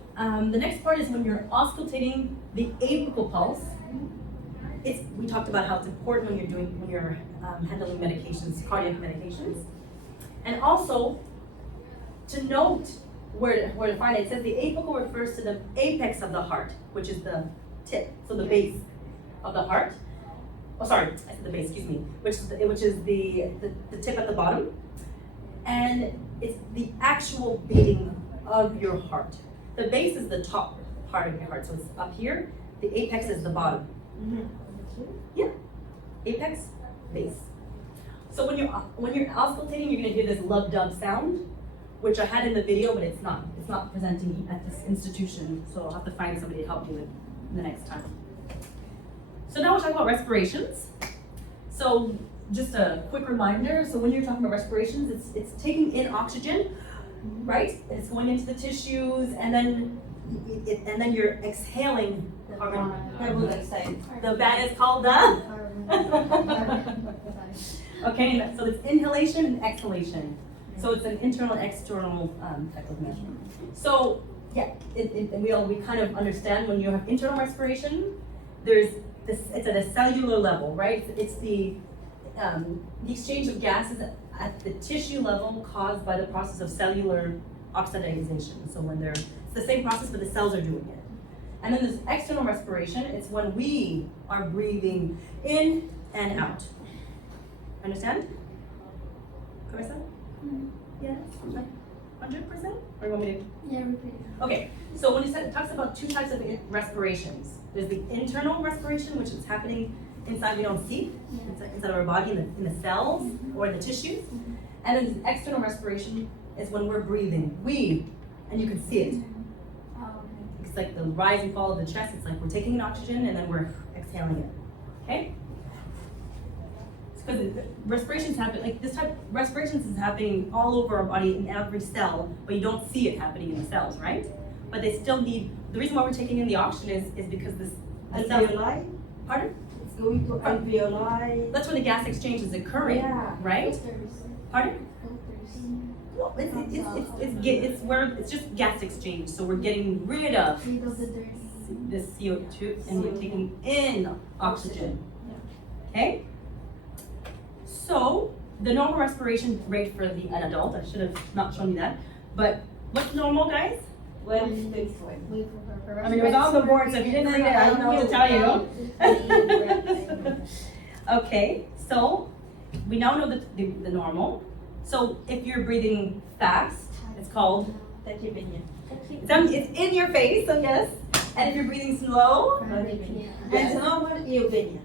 the next part is when you're auscultating the apical pulse. We talked about how it's important when you're handling medications, cardiac medications. And also, to note where to find it, it says the apical refers to the apex of the heart, which is the tip, so the base of the heart. Oh, sorry, I said the base, excuse me, which is the tip at the bottom. And it's the actual beating of your heart. The base is the top part of your heart, so it's up here. The apex is the bottom. Yeah, apex, base. So when you're auscultating, you're gonna hear this lub-dub sound, which I had in the video, but it's not presenting at this institution, so I'll have to find somebody to help me with the next time. So now we'll talk about respirations. So just a quick reminder, so when you're talking about respirations, it's taking in oxygen, right? It's going into the tissues, and then you're exhaling carbon dioxide. The bad is called the? Okay, so it's inhalation and exhalation. So it's an internal and external type of measurement. So yeah, we kind of understand when you have internal respiration, it's at a cellular level, right? It's the exchange of gases at the tissue level caused by the process of cellular oxidation. So it's the same process, but the cells are doing it. And then this external respiration, it's when we are breathing in and out. Understand? Carissa? Yes? 100%? Or you want me to? Yeah, repeat. Okay, so when it talks about two types of respirations, there's the internal respiration, which is happening inside, we don't see, inside of our body, in the cells or in the tissues. And then this external respiration is when we're breathing. And you can see it. It's like the rise and fall of the chest. It's like we're taking in oxygen and then we're exhaling it. Okay? Because respirations happen, like this type, respirations is happening all over our body in every cell, but you don't see it happening in the cells, right? But they still need, the reason why we're taking in the oxygen is because the cells. Alveoli? Pardon? It's going to alveoli. That's where the gas exchange is occurring, Yeah. right? Filters. Pardon? Filters. Well, it's where it's just gas exchange, so we're getting rid of Rid of the dirty. the CO2 and we're taking in oxygen. Okay? So the normal respiration rate for an adult, I should have not shown you that, but what's normal, guys? 12:35. Wait for her. I mean, it was on the board, so if you didn't read it, I don't know what to tell you. Okay, so we now know the normal. So if you're breathing fast, it's called, Tachypnea. it's in your face, so yes. And if you're breathing slow, And normal eupnea.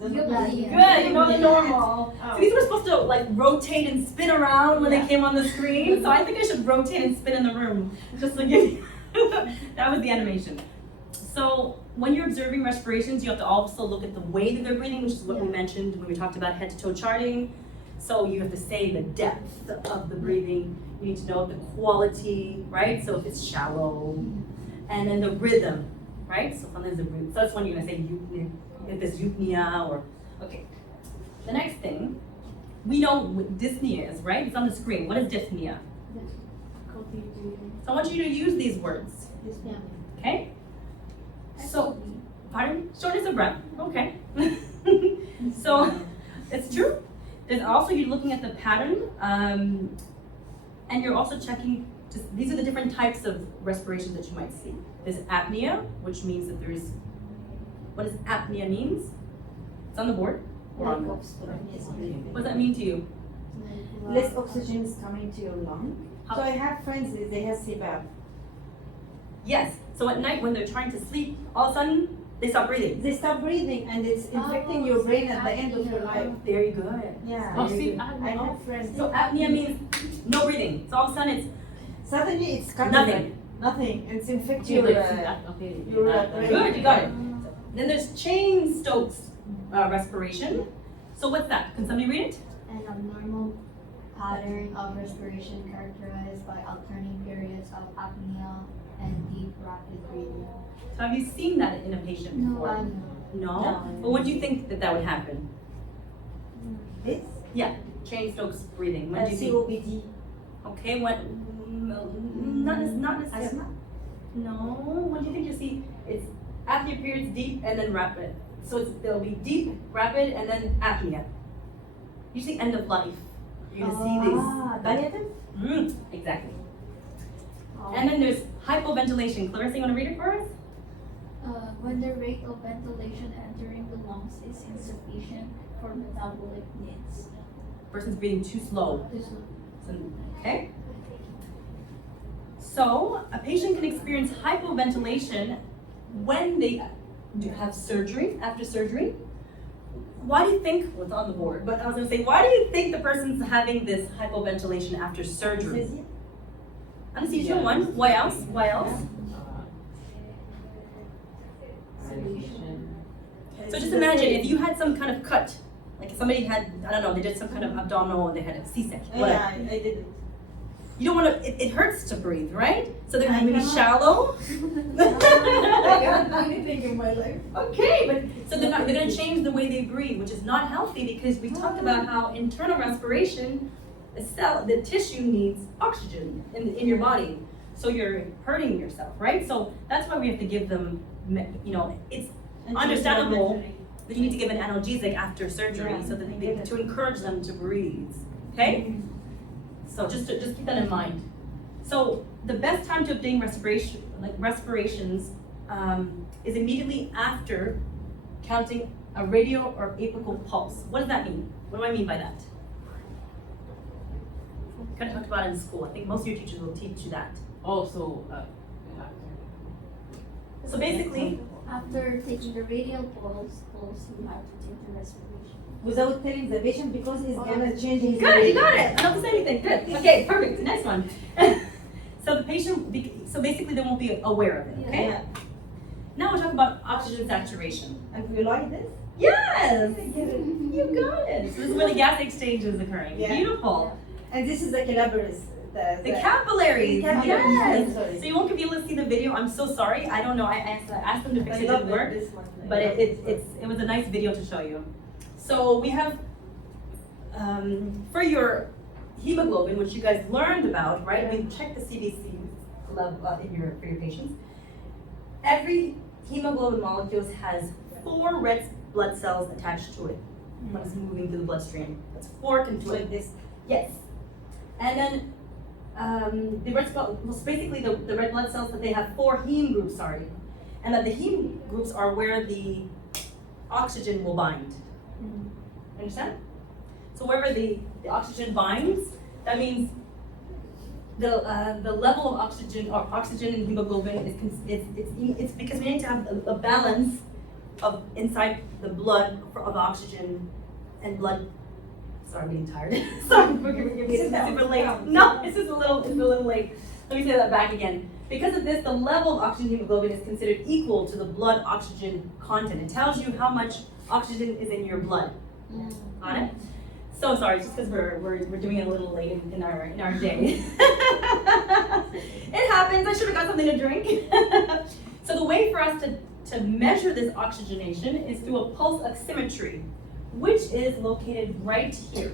good, you know the normal. So these were supposed to like rotate and spin around when they came on the screen. So I think I should rotate and spin in the room, just to give you, that was the animation. So when you're observing respirations, you have to also look at the way that they're breathing, which is what we mentioned when we talked about head to toe charting. So you have to say the depth of the breathing. You need to know the quality, right? So if it's shallow, and then the rhythm, right? So sometimes the rhythm. So that's when you're gonna say eupnea, if there's eupnea or, okay. The next thing, we know what dyspnea is, right? It's on the screen. What is dyspnea? So I want you to use these words, okay? So, pardon? Shortness of breath, okay. So, it's true. There's also, you're looking at the pattern, and you're also checking, these are the different types of respirations that you might see. There's apnea, which means that there's, what does apnea means? It's on the board. Or on the, what does that mean to you? Less oxygen is coming to your lung. So I have friends, they have CPAP. Yes, so at night when they're trying to sleep, all of a sudden, they stop breathing. They stop breathing and it's infecting your brain at the end of your life. Very good. Yeah. Oh, Very see, good. I have friends. So apnea means no breathing. So all of a sudden it's Suddenly it's coming. nothing. Nothing. It's infecting Okay, your. okay. your brain. Good, you got it. Then there's chain Stokes respiration. So what's that? Can somebody read it? An abnormal pattern of respiration characterized by alternating periods of apnea and deep rapid breathing. So have you seen that in a patient before? No? But when do you think that would happen? This? Yeah, chain Stokes breathing. When do you think? COPD. Okay, when? Not necessarily. Asthma? No. When do you think you see? It's apnea periods deep and then rapid. So there'll be deep, rapid, and then apnea. Usually end of life. You're gonna see these. Palliative? Exactly. And then there's hypoventilation. Clarissa, you wanna read it for us? When the rate of ventilation entering the lungs is insufficient for metabolic needs. Person's breathing too slow. This Okay? So a patient can experience hypoventilation when they have surgery, after surgery. Why do you think, well, it's on the board, but I was gonna say, why do you think the person's having this hypoventilation after surgery? Anesthesia, one. Why else? Why else? Sedation. So just imagine if you had some kind of cut, like if somebody had, I don't know, they did some kind of abdominal and they had a C-section. Yeah, I did it. You don't want to, it hurts to breathe, right? So they're going to be shallow. I can't do anything in my life. Okay, but so they're going to change the way they breathe, which is not healthy because we talked about how internal respiration, the tissue needs oxygen in your body. So you're hurting yourself, right? So that's why we have to give them, it's understandable that you need to give an analgesic after surgery so that to encourage them to breathe, okay? So just keep that in mind. So the best time to obtain respirations is immediately after counting a radial or apical pulse. What does that mean? What do I mean by that? Kind of talked about it in school. I think most of your teachers will teach you that. Oh, so So basically, after taking the radial pulse, you have to take the respiration. Without telling the patient because it's gonna change his good, you got it. I don't say anything. Good. Okay, perfect. Next one. So the patient, so basically they won't be aware of it. Okay. Yeah. Now we'll talk about oxygen saturation. And you like this? Yes, you got it. So this is where the gas exchange is occurring. Yeah. Beautiful. And this is the capillaries. The capillaries. Capillaries. Yes. Sorry. So you won't be able to see the video. I'm so sorry. I don't know. I asked them to fix it. It didn't work. This one. But it was a nice video to show you. So we have, for your hemoglobin, which you guys learned about, right? We checked the CBC level for your patients. Every hemoglobin molecule has 4 red blood cells attached to it when it's moving through the bloodstream. That's 4 can Like this. Yes. And then the red cells, well, basically the red blood cells, that they have 4 heme groups, and that the heme groups are where the oxygen will bind. Understand? So wherever the oxygen binds, that means the level of oxygen in hemoglobin it's because we need to have a balance of inside the blood of oxygen and blood. Sorry, I'm getting tired. Sorry, forgive me. It's super late. No, it's a little late. Let me say that back again. Because of this, the level of oxygen hemoglobin is considered equal to the blood oxygen content. It tells you how much oxygen is in your blood. Got it? So sorry, just because we're doing it a little late in our day. It happens. I should have got something to drink. So the way for us to measure this oxygenation is through a pulse oximetry, which is located right here,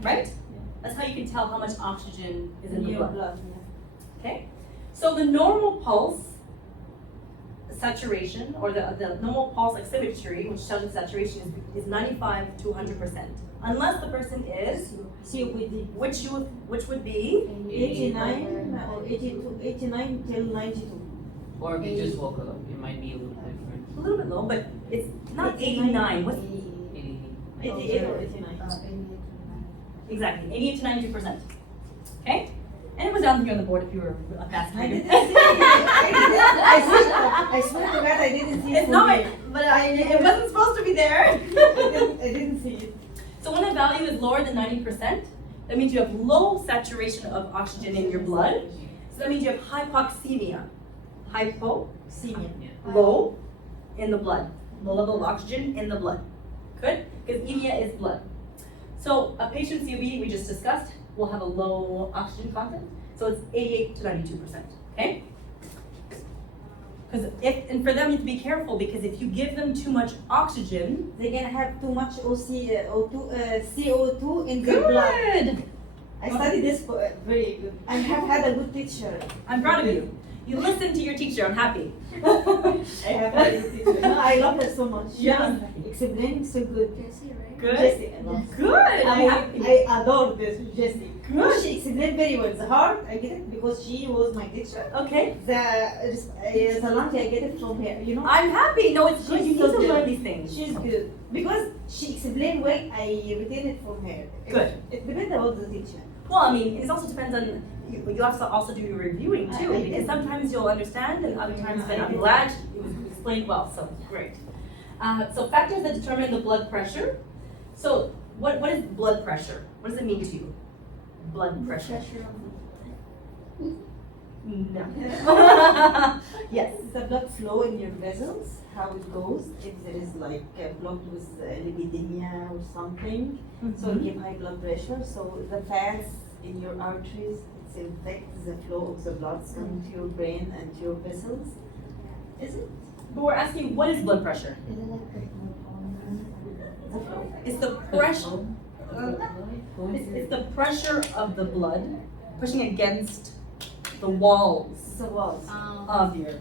right? That's how you can tell how much oxygen is in the blood. Okay? So the normal pulse saturation, or the normal pulse oximetry, which tells you saturation, is 95 to 100%. Unless the person is COPD. which would be 89 or 82, 89 till 92. Or if you just woke up, it might be a little different. a little bit low, but it's not 89. What's 88 or 89. exactly 88 to 92%? Okay, and it was down here on the board if you were a fast I reader. didn't see it. I swear to God, I didn't see it. It's not, but it wasn't supposed to be there. I didn't see it. So when a value is lower than 90%, that means you have low saturation of oxygen in your blood. So that means you have hypoxemia. Hypoxemia. Low in the blood. Low level of oxygen in the blood. Good? Because emia is blood. So a patient's COPD, we just discussed, will have a low oxygen content. So it's 88 to 92%. Okay? And for them, you have to be careful, because if you give them too much oxygen, They're gonna have too much CO2 in their blood. good. I studied this for very good. I have had a good teacher. I'm proud of you. You listen to your teacher. I'm happy. I have had a good teacher. No, I love her so much. She Yeah. was explaining so good. Jessie, right? Good. Jessie, I love her. Good. I'm happy. I adore this Jessie. Good. She explained very well. The heart, I get it because she was my teacher. Okay. The lung, I get it from her. You know, I'm happy. No, it's good. You need So to good. learn these things. she's good because she explained well. I retain it from her. Good. It depends on the teacher. Well, I mean, it also depends on, you have to also do your reviewing too, I because did. sometimes you'll understand and other times then I'm glad you explained well, so great. So factors that determine the blood pressure. So what is blood pressure? What does it mean to you? Blood pressure. No. Yes. The blood flow in your vessels, how it goes, if there is like a blood with lipidemia or something, so you give high blood pressure. So the fats in your arteries, it affects the flow of the blood into your brain and your vessels. Is it? But we're asking, what is blood pressure? Is it like The flow. It's the pressure. It's the pressure of the blood pushing against the walls The walls. of your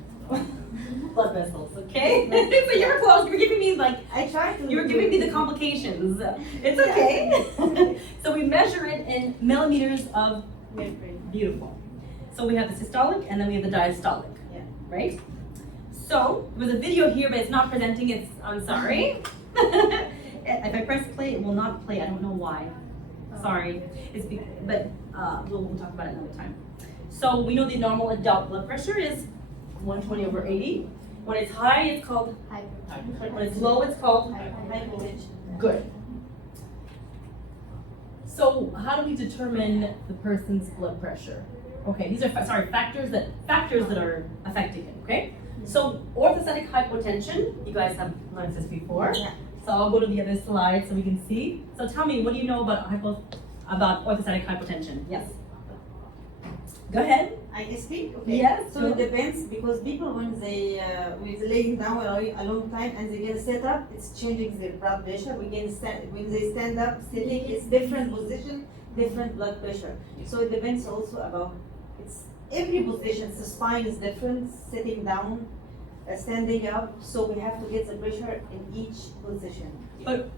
blood vessels, okay? So you're close. You're giving me like, I try to. you're giving me the complications. It's okay. So we measure it in millimeters of mercury. beautiful. So we have the systolic and then we have the diastolic. Yeah. Right? So there was a video here, but it's not presenting. I'm sorry. If I press play, it will not play. I don't know why. Sorry. But we'll talk about it another time. So we know the normal adult blood pressure is 120/80. When it's high, it's called, when it's low, it's called Hypertension. good. So how do we determine the person's blood pressure? Okay, these are factors that are affecting it. Okay, so orthostatic hypotension. You guys have learned this before. Yeah. So I'll go to the other slide so we can see. So tell me, what do you know about orthostatic hypotension? Yes. Go ahead. I can speak? Okay. Yes, So go. it depends because people when they're laying down a long time and they get set up, it's changing their blood pressure. When they stand up, sitting, it's different position, different blood pressure. So it depends also about every position. The spine is different, sitting down, standing up. So we have to get the pressure in each position. But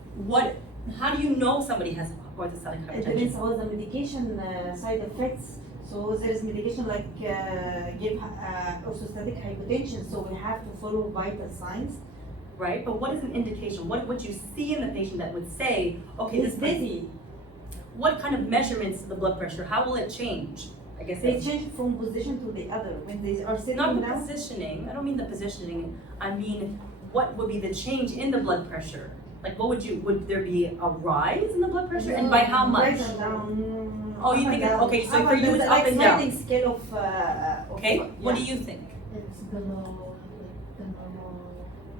how do you know somebody has orthostatic It depends hypotension? on the medication side effects. So there is medication like give orthostatic hypotension. So we have to follow vital signs. Right, but what is an indication? What would you see in the patient that would say, okay, He's this dizzy. What kind of measurements to the blood pressure? How will it change? I guess They that's change from position to the other when they are sitting not the down. positioning. I don't mean the positioning. I mean, what would be the change in the blood pressure? Like, would there be a rise in the blood pressure, and by how much? Right and down. Oh, you up think and it's, down. okay, so Up for and you down. it's Like up and sliding down. scale of. Okay, what do yeah. you think? It's below like the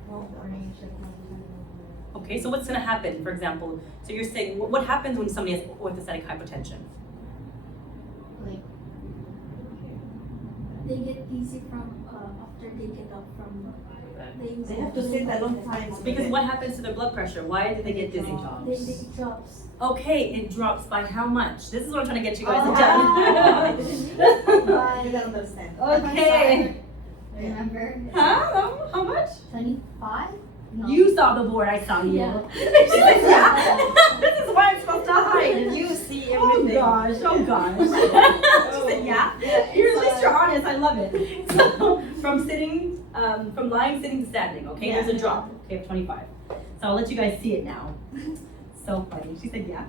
normal range of Okay, so what's gonna happen, for example? So you're saying, what happens when somebody has orthostatic hypotension? like they get dizzy from after they get up from They have to sit a long time. on the Because bed. what happens to their blood pressure? Why do they get dizzy? It drops. Okay, it drops by how much? This is what I'm trying to get you guys to I tell. didn't understand. Okay. Remember? Huh? How much? 25? No. You saw the board, I saw you. Yeah. She's like, yeah. This is why I'm supposed to hide. You see Oh everything. gosh, oh gosh. She said, yeah. You're, at least you're honest, I love it. So, from lying, sitting to standing, okay, there's a drop, okay, of 25. So I'll let you guys see it now. So funny, she said, yeah.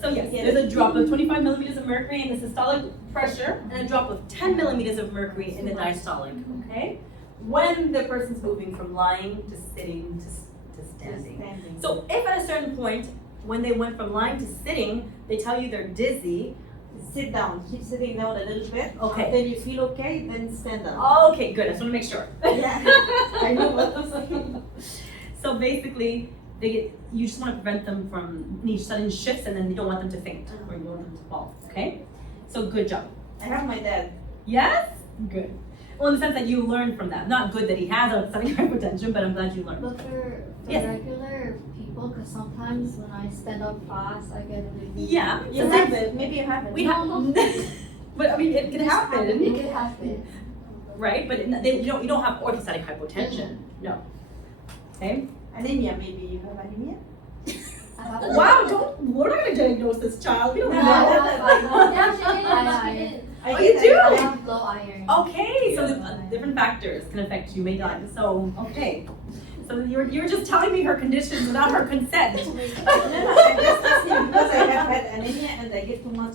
So yes, there's a drop of 25 millimeters of mercury in the systolic pressure, and a drop of 10 millimeters of mercury in the diastolic, okay? When the person's moving from lying to sitting to standing. So if at a certain point, when they went from lying to sitting, they tell you they're dizzy, Sit down. Keep sitting down a little bit. Okay. Then you feel okay. Then stand up. okay, good, I just wanna make sure. Yeah. I know what to say. So basically, you just wanna prevent them from any sudden shifts, and then you don't want them to faint, or you don't want them to fall, okay? So good job. I have my dad. Yes? Good. Well, in the sense that you learned from that. Not good that he has orthostatic hypotension, but I'm glad you learned. But for Yes. regular people, because sometimes when I stand up fast, I get really. Yeah. You so have that's- it. Maybe you have it. We have, but I mean, it could It happen, could happen. right? But you don't have orthostatic hypotension, no. Okay? Anemia. Maybe you have anemia. I have we're not gonna diagnose this child, we don't No, Oh, you do? I have low iron. Okay, so different factors can affect you, may not, so, okay. So you're just telling me her conditions without her consent. No, I'm just asking because I have had anemia and I get too much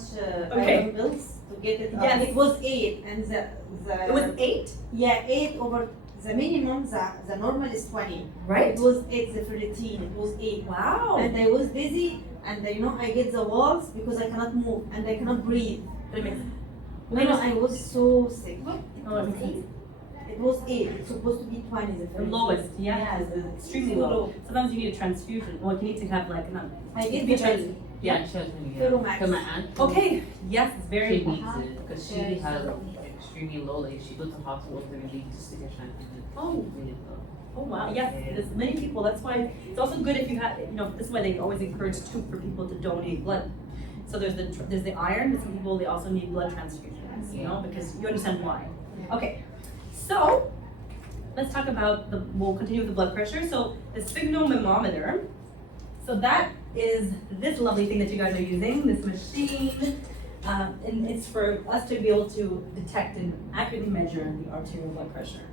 Okay. iron pills to get it up. Yes. It was 8 and the It was 8, 8 over the minimum, the normal is 20. right? It was 8, the ferritin, it was 8. Wow. And I was dizzy and I get the walls because I cannot move and I cannot breathe. I was so sick. Oh, it makes sense. It was 8, it's supposed to be 20. The The ferritin. lowest, yeah, Yes, it's extremely so low. Sometimes you need a transfusion, or you need to have like, I get Be the trans- Yeah, she has me. Ferromax. Cause my aunt. okay, yes, it's very She important. needs it because she has extremely low. Like she goes to hospital with her leak just to get transfusion. Oh. Really low. Oh wow, yes, there's many people, that's why, it's also good if you have, this is why they always encourage too for people to donate blood. So there's the iron, but some people, they also need blood transfusions, because you understand why. Okay, so, let's talk about we'll continue with the blood pressure. So the sphygmomanometer, so that is this lovely thing that you guys are using, this machine. And it's for us to be able to detect and accurately measure the arterial blood pressure.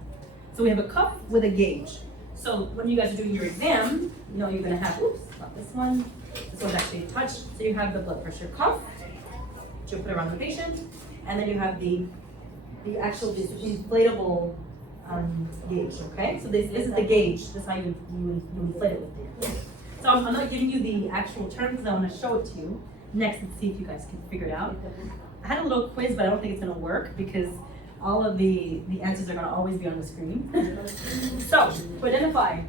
So we have a cuff with a gauge. So when you guys are doing your exam, you're gonna have, oops, not this one. This one's actually touched. So you have the blood pressure cuff, which you'll put around the patient, and then you have the actual inflatable gauge. Okay, so this is the gauge. This is how you inflate it with it. So I'm not giving you the actual term because I want to show it to you next and see if you guys can figure it out. I had a little quiz, but I don't think it's gonna work because all of the answers are gonna always be on the screen. So, to identify,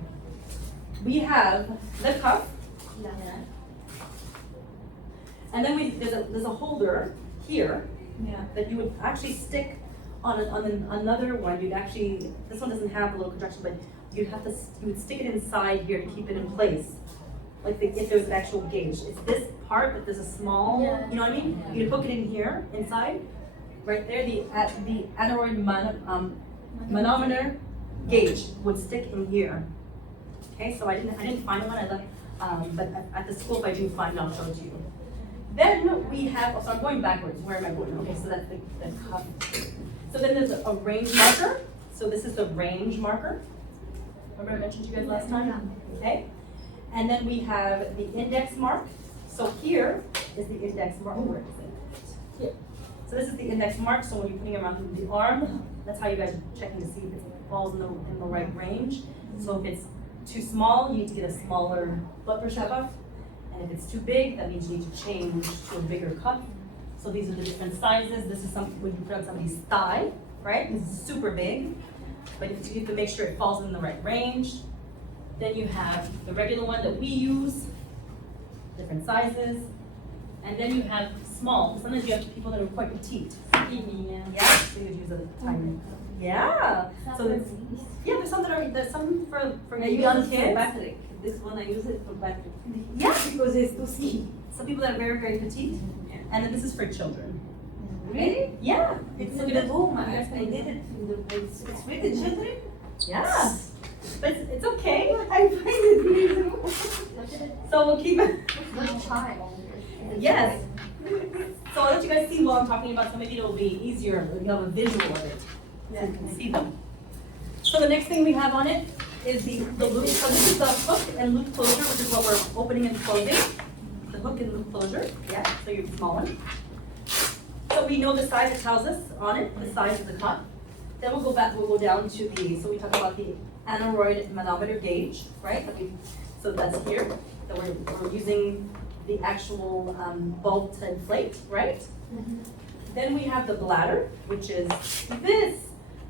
we have the cuff, and then there's a holder here that you would actually stick on another one. This one doesn't have a little contraction, but you would stick it inside here to keep it in place. Like if there's an actual gauge. It's this part, but there's a small, you know what I mean? You hook it in here, inside. Right there, the aneroid manometer gauge would stick in here. Okay, so I didn't find one. I left, but at the school, if I do find, I'll show it to you. Then we have, oh, so I'm going backwards, where am I going? Okay, so that's the cuff. So then there's a range marker. So this is the range marker. Remember I mentioned to you guys last time? Okay. And then we have the index mark. So here is the index mark. Where is it? Here. So this is the index mark. So when you're putting it around the arm, that's how you guys are checking to see if it falls in the right range. So if it's too small, you need to get a smaller blood pressure cuff. And if it's too big, that means you need to change to a bigger cuff. So these are the different sizes. This is when you put on somebody's thigh, right? This is super big, but you have to make sure it falls in the right range. Then you have the regular one that we use, different sizes. And then you have small. Sometimes you have people that are quite petite. Yeah, so you would use a tiny. Yeah. So there's some for young kids. Battery. This one I use it for battery. Yeah. Because it's too skinny. Some people that are very, very petite. And then this is for children. Really? Yeah. It's Look in at the it. home. I did it in the it's with the children. Yeah. But it's okay. I find it reasonable. So we'll keep it. Good child. Yes. So I'll let you guys see what I'm talking about. So maybe it'll be easier if you have a visual of it. So you can see them. So the next thing we have on it is the loop. So this is the hook and loop closure, which is what we're opening and closing. The hook and loop closure. Yeah, so your small one. So we know the size, it tells us on it, the size of the cut. Then we'll go down to so we talk about the aneroid manometer gauge, right? So that's here, that we're using the actual bulb to inflate, right? Then we have the bladder, which is this.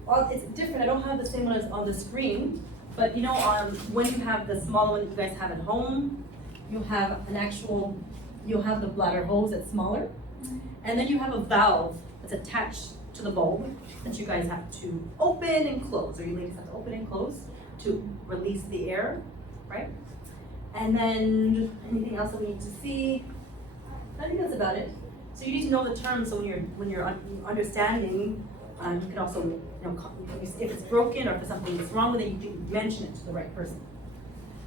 Well, it's different, I don't have the same one as on the screen, but you know, when you have the smaller one that you guys have at home, you have you'll have the bladder hose that's smaller, and then you have a valve that's attached to the bulb that you guys have to open and close, or you ladies have to open and close to release the air, right? And then anything else that we need to see? I think that's about it. So you need to know the terms, so when you're understanding, you can also, if it's broken or if there's something that's wrong with it, you can mention it to the right person.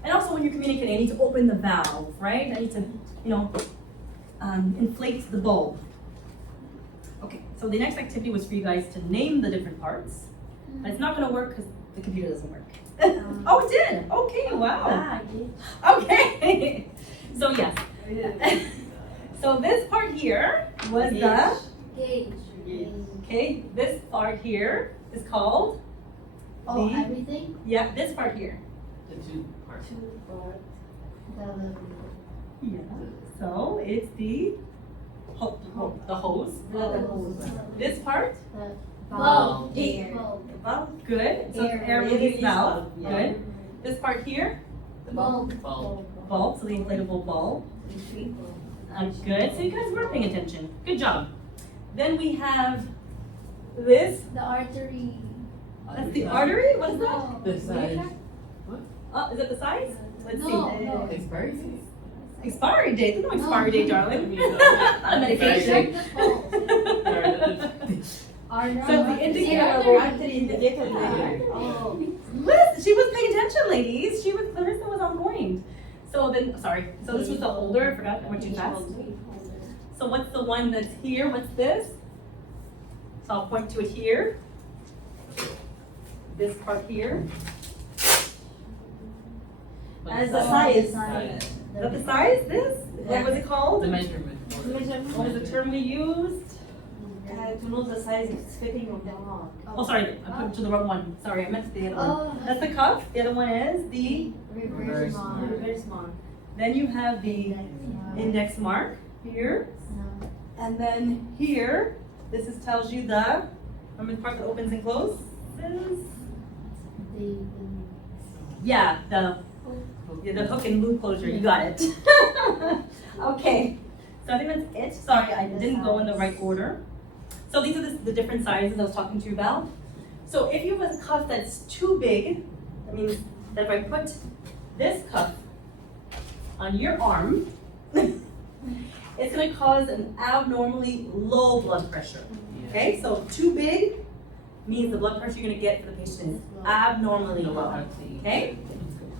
And also when you're communicating, I need to open the valve, right? I need to, inflate the bulb. Okay, so the next activity was for you guys to name the different parts. But it's not gonna work because the computer doesn't work. Oh, it did? Okay, wow. Okay. So yes. So this part here was the, Gauge. okay, this part here is called, Oh, The- everything? yeah, this part here. The two parts. The Yeah. So it's the the hose. This part, bulb. Air. Bulb. good. So Air. air release valve, Yeah. good. This part here, The Bulb. bulb, so the inflatable bulb. Good. So you guys were paying attention. Good job. Then we have this. The artery. That's the artery. What is that? No. The size. Is that the size? Let's No, see. no. Expiry date. Expiry date. There's no expiry date, darling. No. Not a medication. Check the pulse. So the indicator Artery indicator. Oh. Listen, she was paying attention, ladies. Larissa was on point. So then, sorry. So this was the holder. I forgot. I went too fast. So what's the one that's here? What's this? So I'll point to it here. This part here. As the size. Is that the size? This? What was it called? The measurement. What was the term we used? To know the size it's fitting on the arm. Oh, sorry. I put it to the wrong one. Sorry, I meant the other one. Oh. That's the cuff. The other one is the. Reverse mark. Very small. Then you have the index mark here. And then here, tells you the, remember the part that opens and closes? Yeah, the hook and loop closure, you got it. Okay, so I think that's it. Sorry, I didn't go in the right order. So these are the different sizes I was talking to you about. So if you have a cuff that's too big, that means that if I put this cuff on your arm, it's gonna cause an abnormally low blood pressure. Okay, so too big means the blood pressure you're gonna get for the patient is abnormally low. Okay,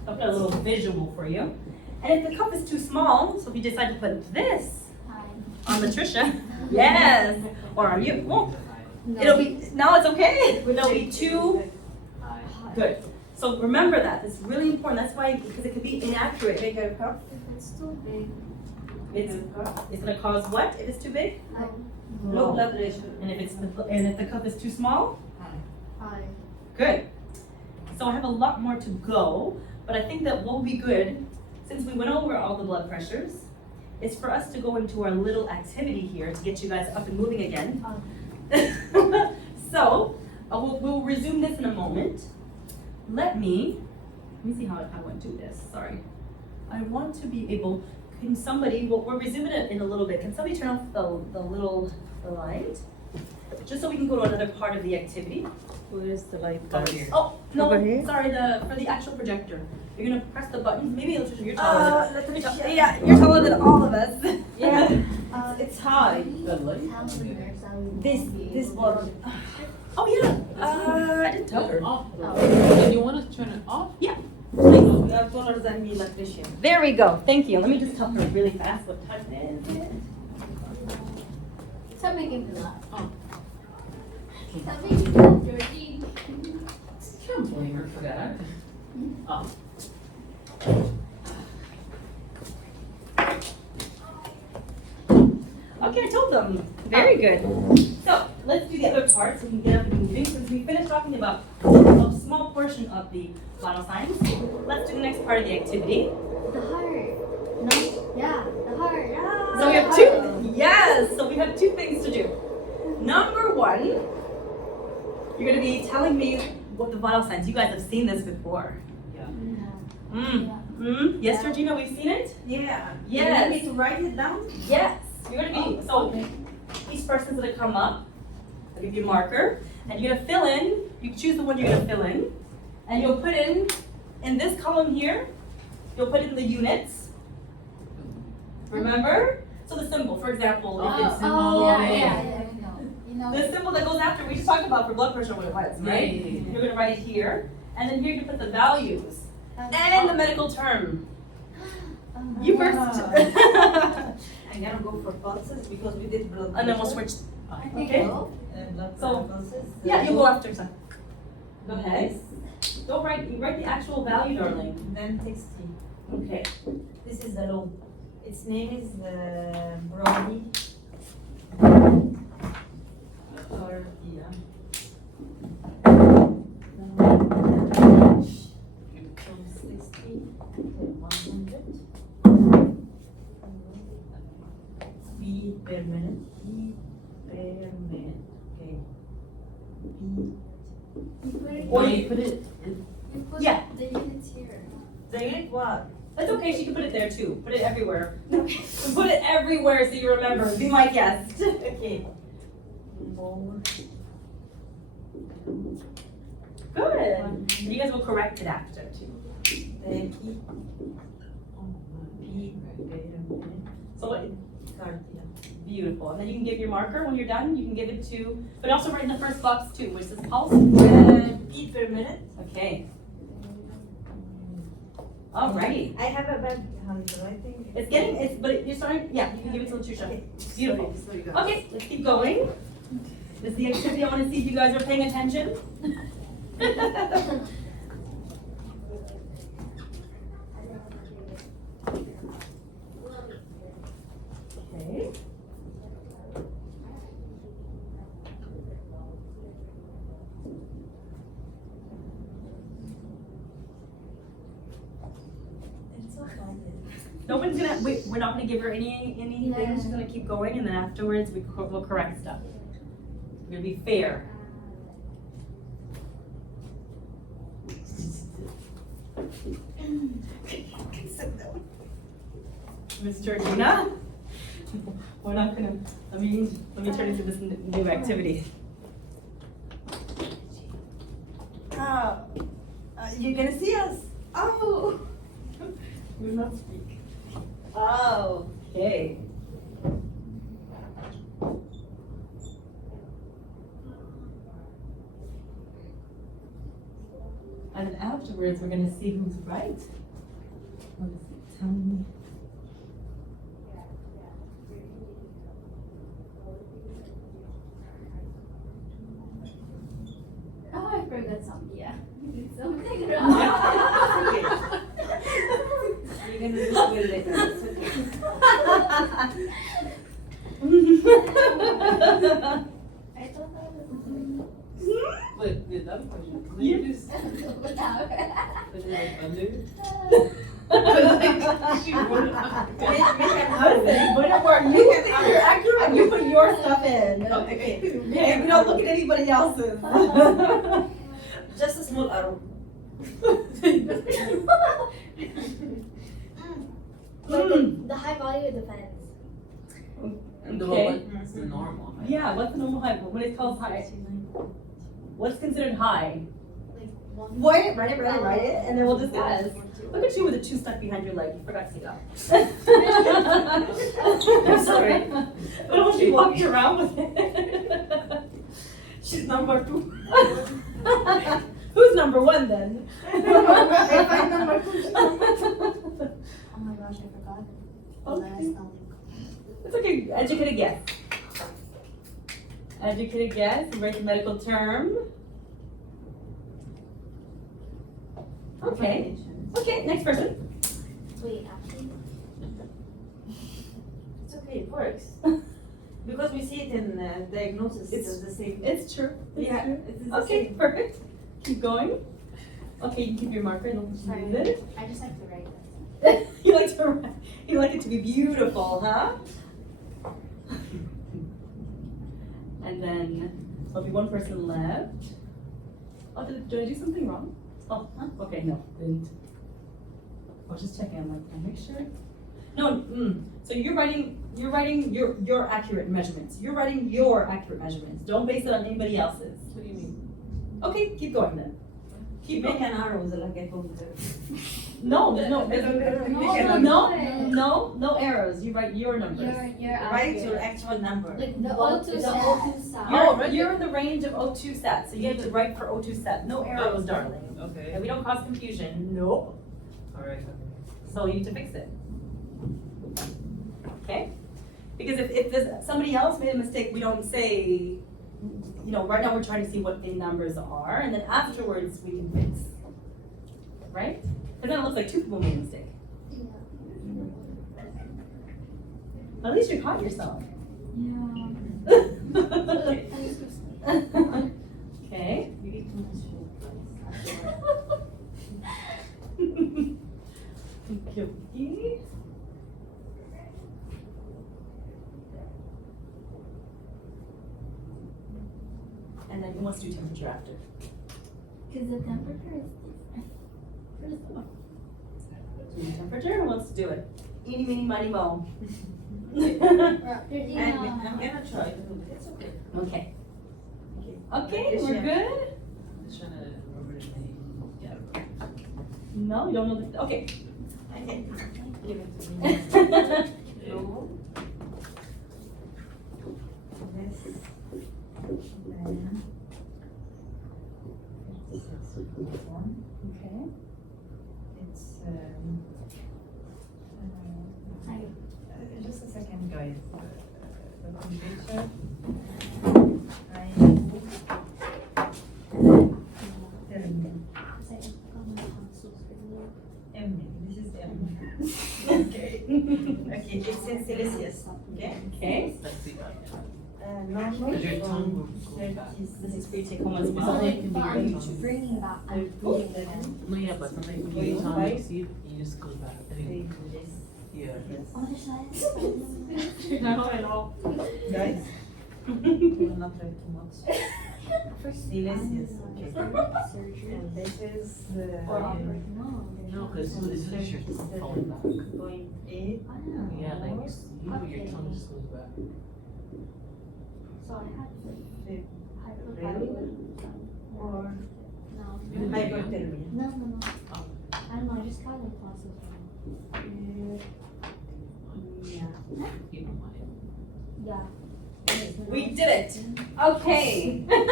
I've got a little visual for you. And if the cuff is too small, so if you decide to put this on Latricia. Yes. Or are you? Oh, No. it'll be, now it's okay. It'll be too good. So remember that. It's really important. That's why, because it could be inaccurate. Bigger cup. If it's too big, It's gonna cause what if it's too big? Low blood pressure. And if the cup is too small? high. Good. So I have a lot more to go, but I think that what will be good, since we went over all the blood pressures, is for us to go into our little activity here to get you guys up and moving again. So, we'll resume this in a moment. Let me see how I want to do this, sorry. I want to be able, can somebody, we're resuming it in a little bit. Can somebody turn off the light? Just so we can go to another part of the activity. Where is the light? Over here. Oh, no, Over here? sorry, for the actual projector. You're gonna press the buttons, maybe Latricia, you're taller Latricia. yeah, you're taller than all of us. Yeah, it's high. The light? This bottom. Oh, yeah, I didn't tell her. Off. And you want to turn it off? Yeah. You are taller than me, Latricia. There we go, thank you. Let me just tell her really fast what time it is. Stop making me laugh. Oh. Stop making me laugh, Georgie. Can't blame her for that. Oh. Okay, I told them. Very good. So let's do the other part so we can get up and moving. Since we finished talking about a small portion of the vital signs, let's do the next part of the activity. The heart. No? Yeah, the heart. So we have two, yes, so we have two things to do. Number one, you're gonna be telling me what the vital signs, you guys have seen this before. Yes, Georgina, we've seen it? Yeah. Yes. You want me to write it down? Yes, you're gonna be, so each person's gonna come up, I'll give you a marker, and you're gonna fill in, you can choose the one you're gonna fill in, and you'll put in this column here, you'll put in the units. Remember? So the symbol, for example, if it's Yeah. You know. the symbol that goes after, we just talked about for blood pressure what it was, right? Yeah. You're gonna write it here, and then here you put the values, and the medical term. You first. I'm gonna go for pulses because we did blood And then we'll pressure. switch. I think Okay. so. Blood So, pulses. Yeah, you go after, son. Go ahead. Don't write, you write the actual value, darling. Then 60. Okay. This is the low. Its name is Brody. Or yeah. So 60 to 100. Beat per minute. Beat per minute. Okay. Beat. Or you put it in. You put Yeah. the units here. The unit what? That's okay, she can put it there too. Put it everywhere. Put it everywhere so you remember. Be my guest. Okay. More. Good. You guys will correct it after too. Beat per minute. So what? Cardia. Beautiful. And then you can give your marker when you're done. You can give it to, but also write in the first box too, which says pulse. Beat per minute. Okay. Alrighty. I have a bad handwriting. But you're starting, yeah, you can give it to Latricia. Okay. Beautiful. Sorry, guys. Okay, let's keep going. This is the activity. I want to see if you guys are paying attention. Okay. It's so fun. Nobody's gonna, we're not gonna give her anything. Yeah. She's gonna keep going, and then afterwards we'll correct stuff. We're gonna be fair. Miss Georgina, we're not gonna, let me turn into this new activity. You're gonna see us. Oh. We will not speak. Oh, okay. And then afterwards, we're gonna see who's right. What is it? Tell me. forgot something, yeah. Something You're gonna do well later, it's okay. I thought that was But the other question, could You- you just, without. is it like under? She Make wrote it on. Listen, whatever, you put your accurate, you put your stuff in. Okay. Okay, we don't look at anybody else's. Just a small arrow. Like the high value of defense. The Okay. what's the normal? height? Yeah, what's the normal height? What is called high? What's considered high? Like one. Write it, and then we'll discuss. Look at you with a 2 stuck behind your leg. You forgot to see that. I'm sorry. But when she walked around with it. She's number 2. Who's number 1 then? I find number 2. Oh my gosh, I forgot. The last topic. It's okay. Educated guess. Educated guess. Write the medical term. Okay. Okay, next person. Wait, actually. It's okay, it works. Because we see it in diagnosis, it's the same. It's true. It's Yeah, true. it is the Okay, same. perfect. Keep going. Okay, you can keep your marker. Don't use it. I just like to write this. You like to write. You like it to be beautiful, huh? And then there'll be one person left. Oh, did I do something wrong? Oh, huh? Okay, no, didn't. I was just checking. I'm like, can I make sure? No. So you're writing your accurate measurements. You're writing your accurate measurements. Don't base it on anybody else's. What do you mean? Okay, keep going then. Keep making arrows like I told you. No, there's no, no arrows. You write your numbers. You're Write your actual number. like the One, O2 the sound. You're in the range of O2 sets, so you have to write for O2 set. No arrows, darling. Okay. And we don't cause confusion. Nope. Alright. So you need to fix it. Okay? Because if there's somebody else made a mistake, we don't say, right now we're trying to see what the numbers are, and then afterwards we can fix. Right? Because then it looks like 2 people made a mistake. At least you caught yourself. Okay. You need to Okay. And then who wants to do temperature after? Because the temperature is different. Do temperature? Who wants to do it? Eeny, meeny, miny, mo. There's I'm gonna try to do it. It's okay. Okay. Okay. Okay, we're good? I'm just trying to remember the name. Yeah. No, you don't know the, okay. Okay. Give it to me. No. This. Then. 56.1. Okay. It's just a second, guys. The computer. Tell me. M. This is M. Okay. Okay. It's in Celsius. Okay. Okay. Let's see. Normal. Because your tongue will go back. This is for you to take home as well. I'm bringing back. I'm putting it in. No, yeah, but sometimes when your tongue makes you just goes back. I think, yeah. Other side. No, at all. Guys, will not try too much. Celsius. Okay. Surgery. And this is Or operate. No. No, because as soon as your tongue falling back. 0.8. Yeah, like your tongue just goes back. So I had Fifth. hypothyroid. Or No. hypothermia. No. I don't know, I just got like classes. Yeah. You don't mind. Yeah. We did it. Okay. And then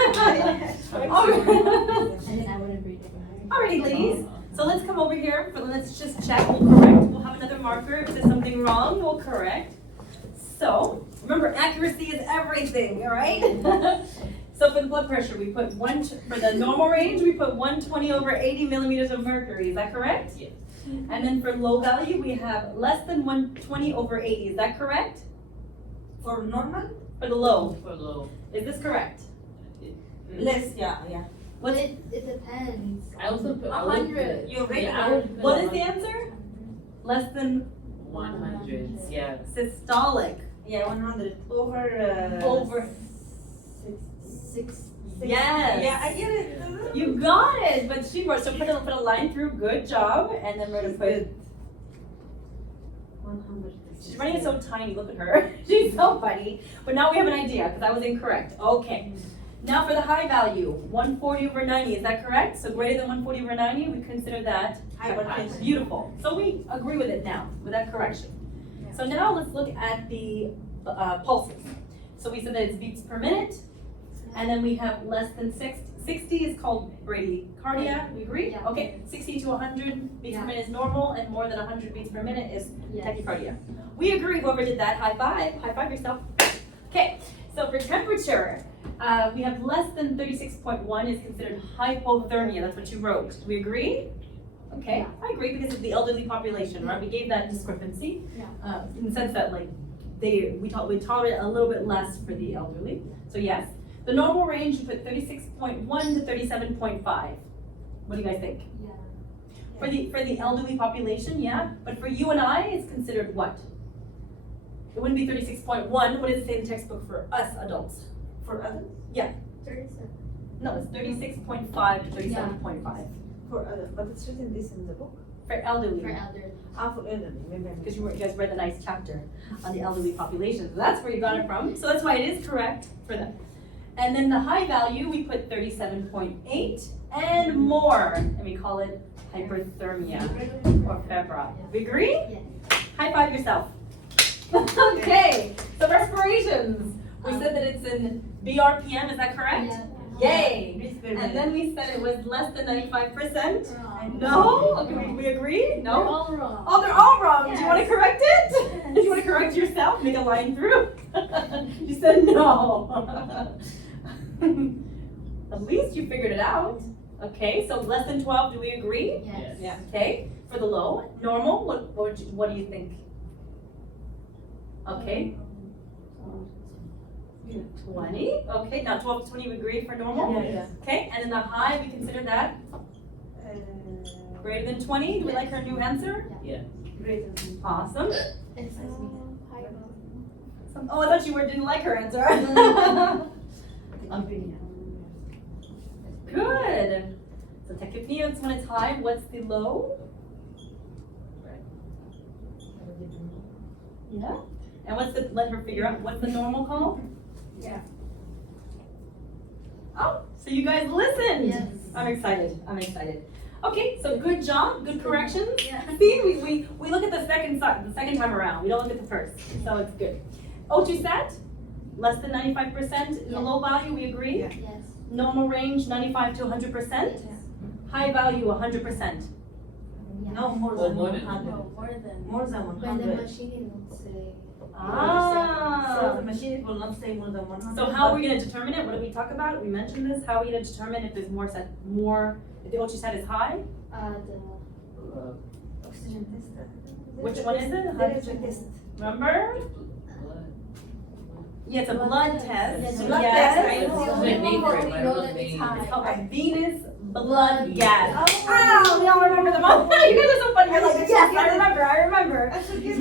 I wouldn't read it. Alrighty, ladies. So let's come over here. Let's just check. We'll correct. We'll have another marker. If there's something wrong, we'll correct. So remember, accuracy is everything. All right. So for the blood pressure, we put for the normal range, we put 120 over 80 millimeters of mercury, is that correct? Yes. And then for low value, we have less than 120 over 80, is that correct? For normal, For the low, For low. is this correct? less, yeah. But it depends. I also put. I would 100. put- You're right. Yeah, I would put What is the answer? Less than 100, yeah. systolic. Yeah, 100 over. Over. Six. Yes. Yeah, I get it. You got it, but she wrote, so put a line through, good job, and then we're gonna put, 100. she's writing it so tiny, look at her. She's so funny. But now we have an idea, because I was incorrect. Okay. Now for the high value, 140 over 90, is that correct? So greater than 140 over 90, we consider that Hypertension. beautiful. So we agree with it now, with that correction. So now let's look at the pulses. So we said that it's beats per minute, and then we have less than 60 is called bradycardia, we agree? Yeah. Okay, 60 to 100 beats per Yeah. minute is normal, and more than 100 beats per minute is Yes. tachycardia. We agree, whoever did that, high five yourself. Okay, so for temperature, we have less than 36.1 is considered hypothermia, that's what you wrote. Do we agree? Okay, I agree because it's the elderly population, right? We gave that discrepancy. Yeah. In the sense that like, we tolerate a little bit less for the elderly, so yes. The normal range, we put 36.1 to 37.5. What do you guys think? Yeah. For the elderly population, yeah, but for you and I, it's considered what? It wouldn't be 36.1, what does it say in the textbook for us adults? For others? 37. No, it's 36.5 to 37.5. For others, but it's written this in the book. For elderly. For elders. For elderly, maybe. Because you guys read the nice chapter on the elderly population, so that's where you got it from. So that's why it is correct for them. And then the high value, we put 37.8 and more, and we call it hyperthermia or febrile. We agree? Yes. High five yourself. Okay, so respirations. We said that it's in BRPM, is that correct? Yeah. Yay! And then we said it was less than 95%. No? Okay, we agree? They're No? all wrong. Oh, they're all wrong. Do you want to Yes. correct it? Do you want to correct yourself? Make a line through? You said no. At least you figured it out. Okay, so less than 12, do we agree? Yes. Yes. Okay, for the low, normal, what do you think? Okay, 20, okay, now 12 to 20, we agree for normal? Yeah. Okay, and then the high, we consider that greater than 20, do we like her new answer? Greater than. Awesome. It says Oh, I thought you didn't like her answer. Good. So tachypnea is when it's high. What's the low? Yeah. And what's the, let her figure out, what's the normal called? Yeah. Oh, so you guys listened. Yes. I'm excited. Okay, so good job, good corrections. Yeah. See, we look at the second time around. We don't look at the first, so it's good. O2 sat, less than 95% in the Yeah. low value, we agree? Yeah. Yes. Normal range, 95 to 100%. Yes. High value, 100%. Yeah. No, more Oh, than more than- 100. No, more than. More than When the 100. machine will say. So Ah. the machine will not say more than 100. So how are we gonna determine it? What did we talk about? We mentioned this. How are we gonna determine if there's if the O2 sat is high? The Oxygen test. Which one is it? There is a test. Remember? Blood. Yeah, it's a blood test. Yes, blood Yes. test, right? It's Oh, like name for it, we but I know don't that it's name. high. It's called a venous blood gas. Oh. Oh, we all remember them all. You guys are so funny. You're like, yes, I remember. I should give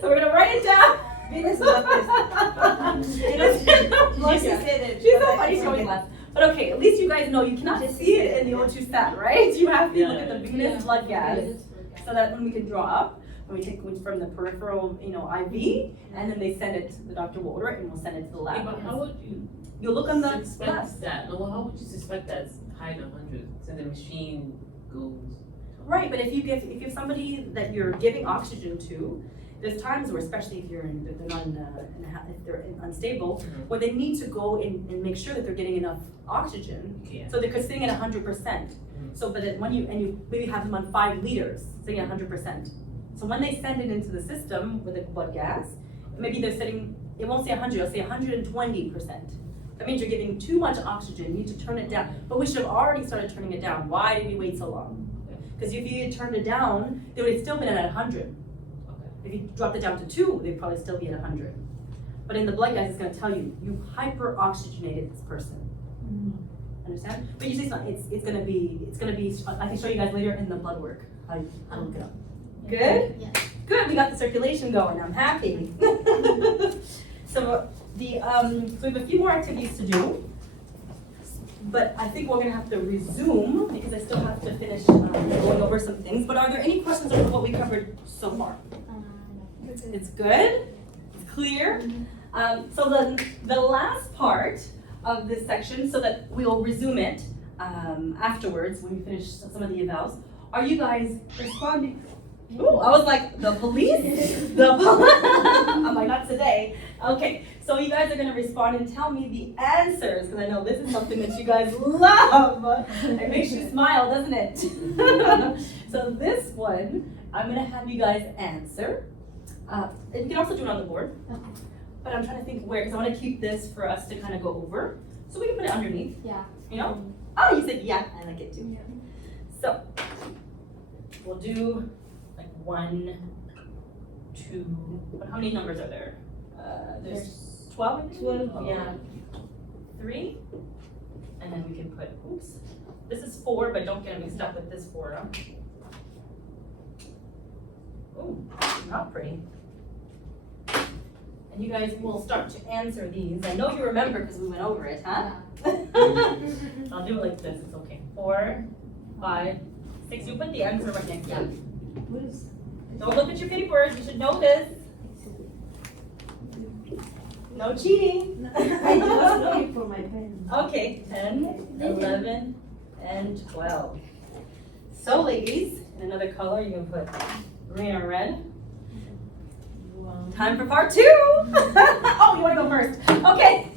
So we're gonna write it down. Venus blood test. You know, She said it. She's so but I funny showing forget. us. But okay, at least you guys know you cannot Just see say it in the it. O2 stat, right? You have to look at the Yeah. venous blood gas. Yes. So that when we can draw up, when we take it from the peripheral, IV, and then they send it, the doctor will order it and we'll send it to the Yeah, lab. but how would you You look on the lab. suspect that? No, how would you suspect that's high to 100? So the machine goes. Right, but if you have somebody that you're giving oxygen to, there's times where, especially if they're not if they're unstable, Mhm. where they need to go in and make sure that they're getting enough oxygen. Okay. So they're sitting at 100%. So, but then when you maybe have them on 5 liters, sitting at 100%. So when they send it into the system with the blood gas, maybe they're sitting it won't say 100, it'll say 120%. That means you're giving too much oxygen, you need to turn it down. But we should have already started turning it down. Why did we wait so long? Because if you had turned it down, they would have still been at 100. If you dropped it down to 2, they'd probably still be at 100. But in the blood gas, it's going to tell you, you hyper-oxygenated this person. Understand? But usually it's going to be, I can show you guys later in the blood work, how to look it up. Good? Yeah. Good, we got the circulation going, I'm happy. So we have a few more activities to do, but I think we're gonna have to resume because I still have to finish going over some things. But are there any questions over what we covered so far? No. It's good, it's clear. So the last part of this section, so that we'll resume it afterwards when we finish some of the evals. Are you guys responding? Ooh, I was like, the police? I'm like, not today. Okay, so you guys are gonna respond and tell me the answers, because I know this is something that you guys love. It makes you smile, doesn't it? So this one, I'm gonna have you guys answer. And you can also do it on the board. But I'm trying to think where, because I wanna keep this for us to kind of go over. So we can put it underneath, Yeah. you know? Oh, you said yeah, I like it too. Yeah. So, we'll do like 1, 2, but how many numbers are there? There's 12, I think? 12, yeah. 3, and then we can put, oops, this is 4, but don't get mixed up with this 4, huh? Ooh, not pretty. And you guys will start to answer these. I know you remember because we went over it, huh? I'll do it like this, it's okay. 4, 5, 6, you put the answer right next to it. What is? Don't look at your papers, you should know this. No cheating. I was looking for my pen. Okay, 10, 11, and 12. So ladies, in another color, you can put green or red. Time for part 2. Oh, you want to go first? Okay.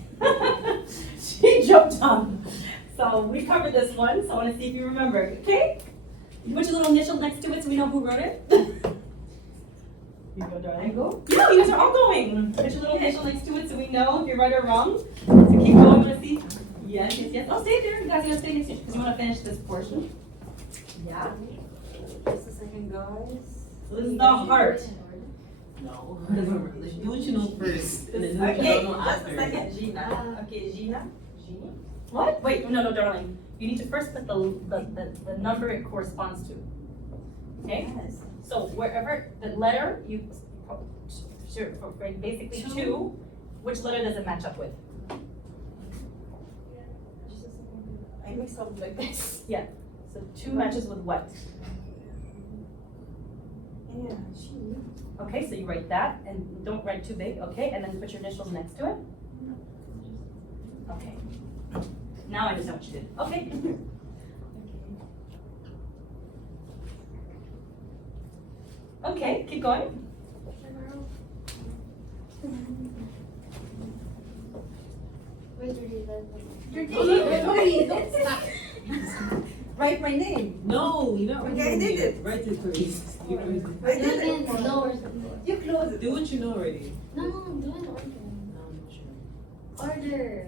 She jumped on. So we covered this one, so I want to see if you remember. Okay? You put your little initial next to it so we know who wrote it. You go, darling. I go? Yeah, you guys are all going. Put your little initial next to it so we know if you're right or wrong. So keep going, let's see. Yes, yes, yes. Oh, stay there. You guys are going to stay next to it because you want to finish this portion. Yeah. Just a second, guys. So this is the heart. No. Do what you know first. And then do what you Okay, don't know just a after. second, Gina. Okay, Gina. Gina. What? Wait, no, darling. You need to first put the number it corresponds to. Okay? Yes. So wherever the letter you, sure, basically 2, which letter does it match up with? Just a second. I mix up like this. So 2 matches with what? Yeah, she. Okay, so you write that and don't write too big, okay? And then put your initials next to it. Okay. Now I understand what you did. Okay. Okay, keep going. Write my name. No, you don't. Okay, I did it. Write it first. You know it. I did it. You close it. Do what you know already. No, do an order. No, I'm not sure. Order.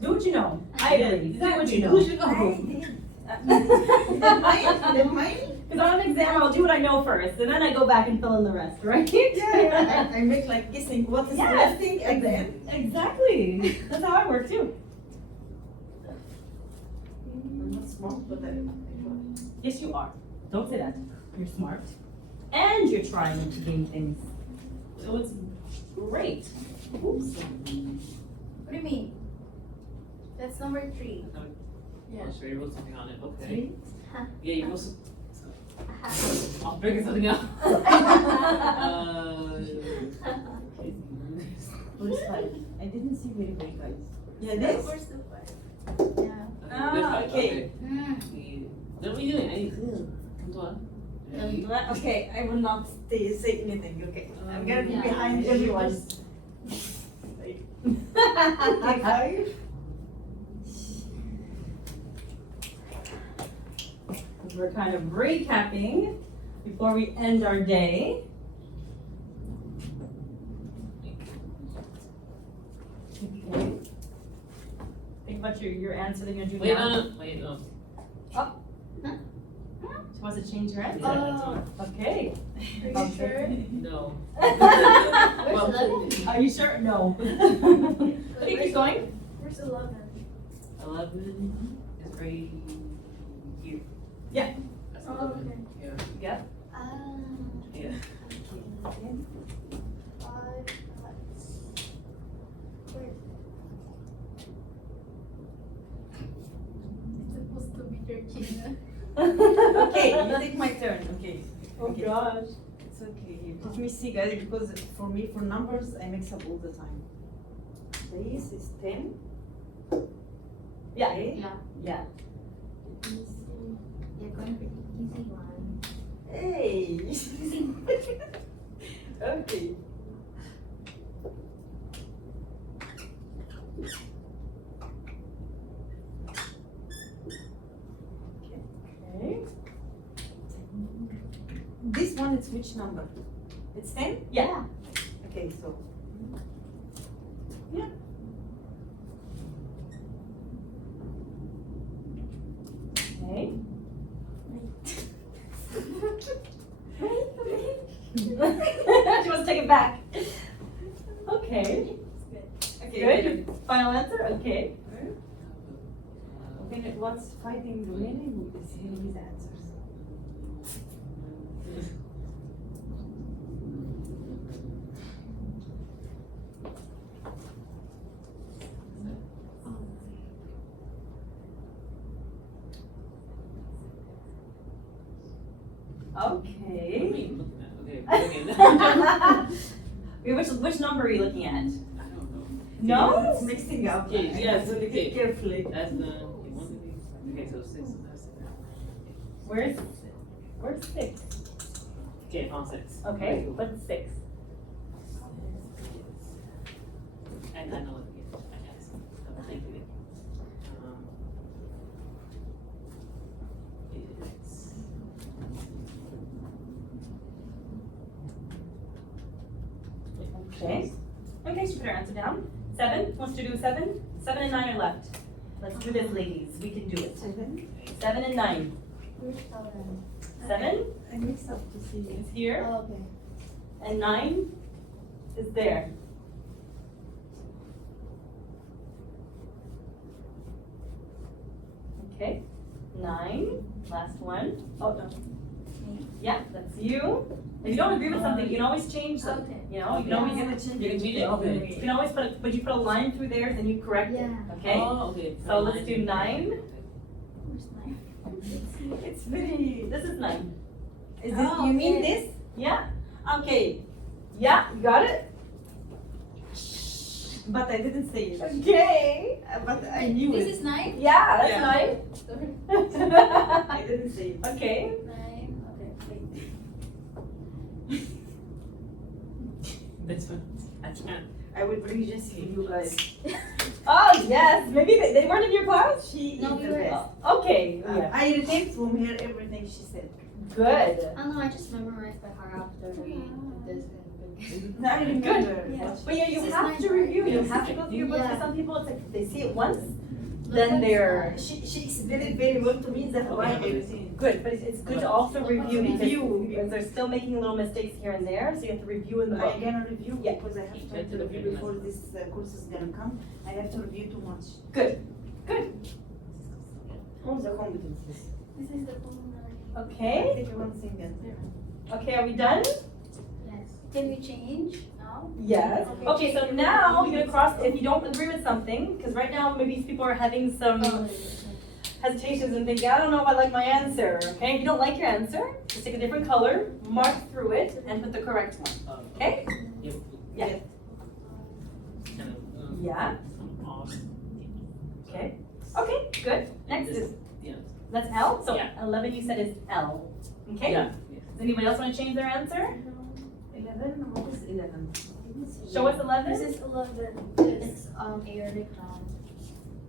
Do what you know. I agree. Do what you Do know. what you know. Did mine? Because on an exam, I'll do what I know first, and then I go back and fill in the rest, right? Yeah, I make like guessing what is the Yes. left thing and then. Exactly. That's how I work too. I'm not smart, but Yes, you are. Don't say that. You're smart. And you're trying to gain things. So it's great. Oops. What do you mean? That's number 3. Yeah. Oh, sure, you wrote something on it. Okay. 3. Yeah, you wrote some. I'm bringing something out. what is 5? I didn't see very well, guys. Yeah, this. Yeah. Okay. What are you doing? Come on. Okay, I will not say anything, okay? I'm gonna be Yeah. behind everyone. Okay, 5. We're kind of recapping before we end our day. Okay. Think about your answer that you're gonna do Wait, now. wait, no. She wants to change her answer. Oh. Okay. Are you Okay. sure? No. Where's 11? Are you sure? No. Okay, keep going. Where's 11? 11 is right here. Yeah. That's Oh, 11. okay. Yeah. Yeah. Okay. 5, wait. It's supposed to be 13. Okay, you take my turn. Okay. Oh Okay. gosh. It's okay. Let me see, guys, because for me, for numbers, I mix up all the time. This is 10. Yeah. Okay. Yeah. Yeah. Let me see. You're going for the easy one. Hey. Okay. Okay. This one is which number? It's 10? Yeah. Okay, so. Okay. She wants to take it back. Okay. Okay, Good. Final answer? Okay. Okay, what's fighting the winning is his answers. Okay. Okay, okay. Which number are you looking at? I don't know. No? It's mixing up. Okay, yeah, so look okay. at carefully. That's the, you want to be, okay, so 6. Where's 6? Okay, on 6. Okay, what's 6? And I know what it is. I guess. Thank you. It's Okay. Okay, she put her answer down. 7, wants to do 7? 7 and 9 are left. Let's do this, ladies. We can do it. 7. 7 and 9. Where's 7? 7 I mix up to see. is here, Oh, okay. and 9 is there. Okay, 9, last one. Oh, no. Yeah, that's you. If you don't agree with something, you can always change them. Okay. You know, you can always, I'm gonna change You can change it, okay. you can always put, but you put a line through there, then you correct it, Yeah. okay? Oh, okay. So let's do 9. Where's 9? It's very, this is 9. Is Oh, it, you mean okay. this? Yeah, okay. Yeah, you got it? But I didn't say it. Okay. But I knew This it. is 9? Yeah, that's Yeah. 9. I didn't say it. Okay. 9. Okay, wait. This one. I can't. I will bring Jessie for you guys. Oh, yes, maybe they weren't in your class? She No, is we the were- best. Okay, yeah. I retained from her everything she said. Good. I don't know, I just memorized by heart after we did this and No, I remember. Yeah. But yeah, you This is have mine, to right? review, you Yes. have to go through your books, Yeah. for some people, it's like, if they see it once, Look then what's they're, that. She explained it very well to me, that's why I Okay. retained. good, but it's good to also review, Review. because they're still making little mistakes here and there, so you have to review in the book. I'm gonna review Yeah. because I have Keep time it to to the review beginning. before this course is gonna come. I have to review too much. Good, good, All the competencies. This is the pulmonary. okay, Take one single. okay, are we done? Yes. Can we change now? Yes. Okay, so now you're gonna cross, if you don't agree with something, because right now maybe people are having some hesitations and thinking, I don't know if I like my answer, okay? If you don't like your answer, just take a different color, mark through it, and put the correct one, okay? Yep. Yeah. Kind of, Yeah, some off. okay. Okay, good. Next is, Yeah. that's L, so Yeah. 11 you said is L, okay? Yeah. Does anybody else want to change their answer? 11, what is 11? Show us 11. This is 11. It's aortic valve.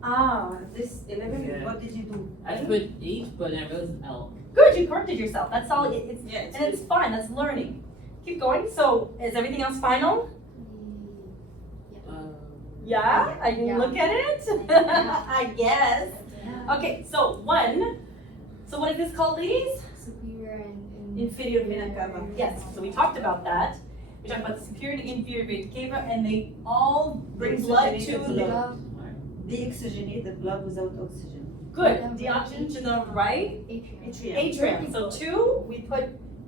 Ah, this 11, Yeah. what did you do? I put H, but I realized L. Good, you corrected yourself, that's all, it's, Yeah, and it's fine, that's learning. Keep going, so is everything else final? Uh, Yeah, I can Yeah. look at it? Yeah. I guess. Okay, so 1. So what is this called, ladies? Superior and Inferior vena cava. Yes, so we talked about that. We talked about the superior and inferior vena cava, and they all bring blood to the love Deoxygenated blood without oxygen. good. Deoxygen to the right atrium. atrium. So 2, we put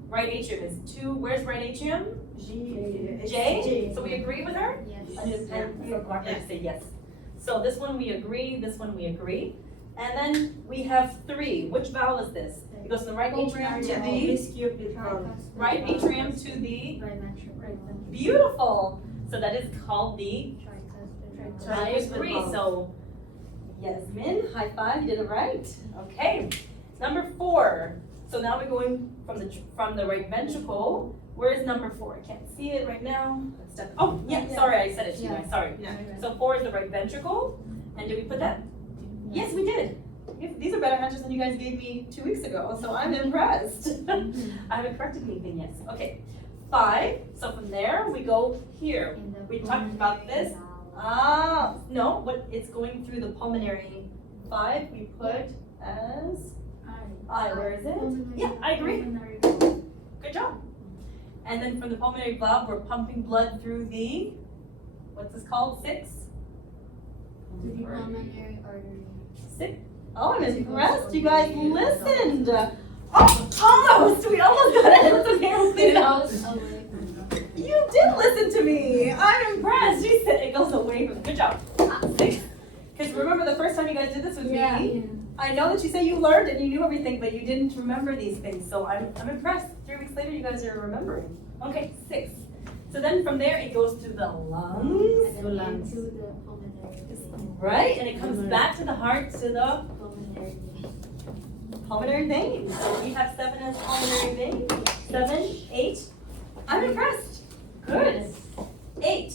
right atrium is 2. Where's right atrium? J. So we agree with her? Yes. I just want to say yes. So this one we agree, this one we agree. And then we have 3. Which valve is this? It goes from the right atrium to the right atrium to the Right ventricle. beautiful. So that is called the Tricuspid. I agree. So Yasmin, high five, you did it right. Okay. Number 4. So now we're going from the right ventricle. Where is number 4? I can't see it right now. Oh, yeah, sorry, I said it to you guys, sorry. Yeah. So 4 is the right ventricle. And did we put that? Yes, we did. These are better answers than you guys gave me 2 weeks ago, so I'm impressed. I haven't corrected anything yet. Okay, 5. So from there, we go here. In the We talked about this. pulmonary No, but it's going through the pulmonary. 5 we put as I. Where is it? valve. Yeah, I agree. Pulmonary valve. Good job. And then from the pulmonary valve, we're pumping blood through the, what's this called? 6? To the pulmonary artery. 6? Oh, I'm impressed. You guys listened. Oh, almost. We almost got it. It's okay. We'll clean it out. You did listen to me. I'm impressed. She said it goes away from. Good job. 6. Because remember the first time you guys did this with me, I know that you say you learned and you knew everything, but you didn't remember these things. So I'm impressed. 3 weeks later, you guys are remembering. Okay, 6. So then from there, it goes to the lungs. And then into the pulmonary vein. Right? And it comes back to the heart, to the Pulmonary vein. pulmonary vein. So we have 7 as pulmonary vein. 7, 8. I'm impressed. Good. 8.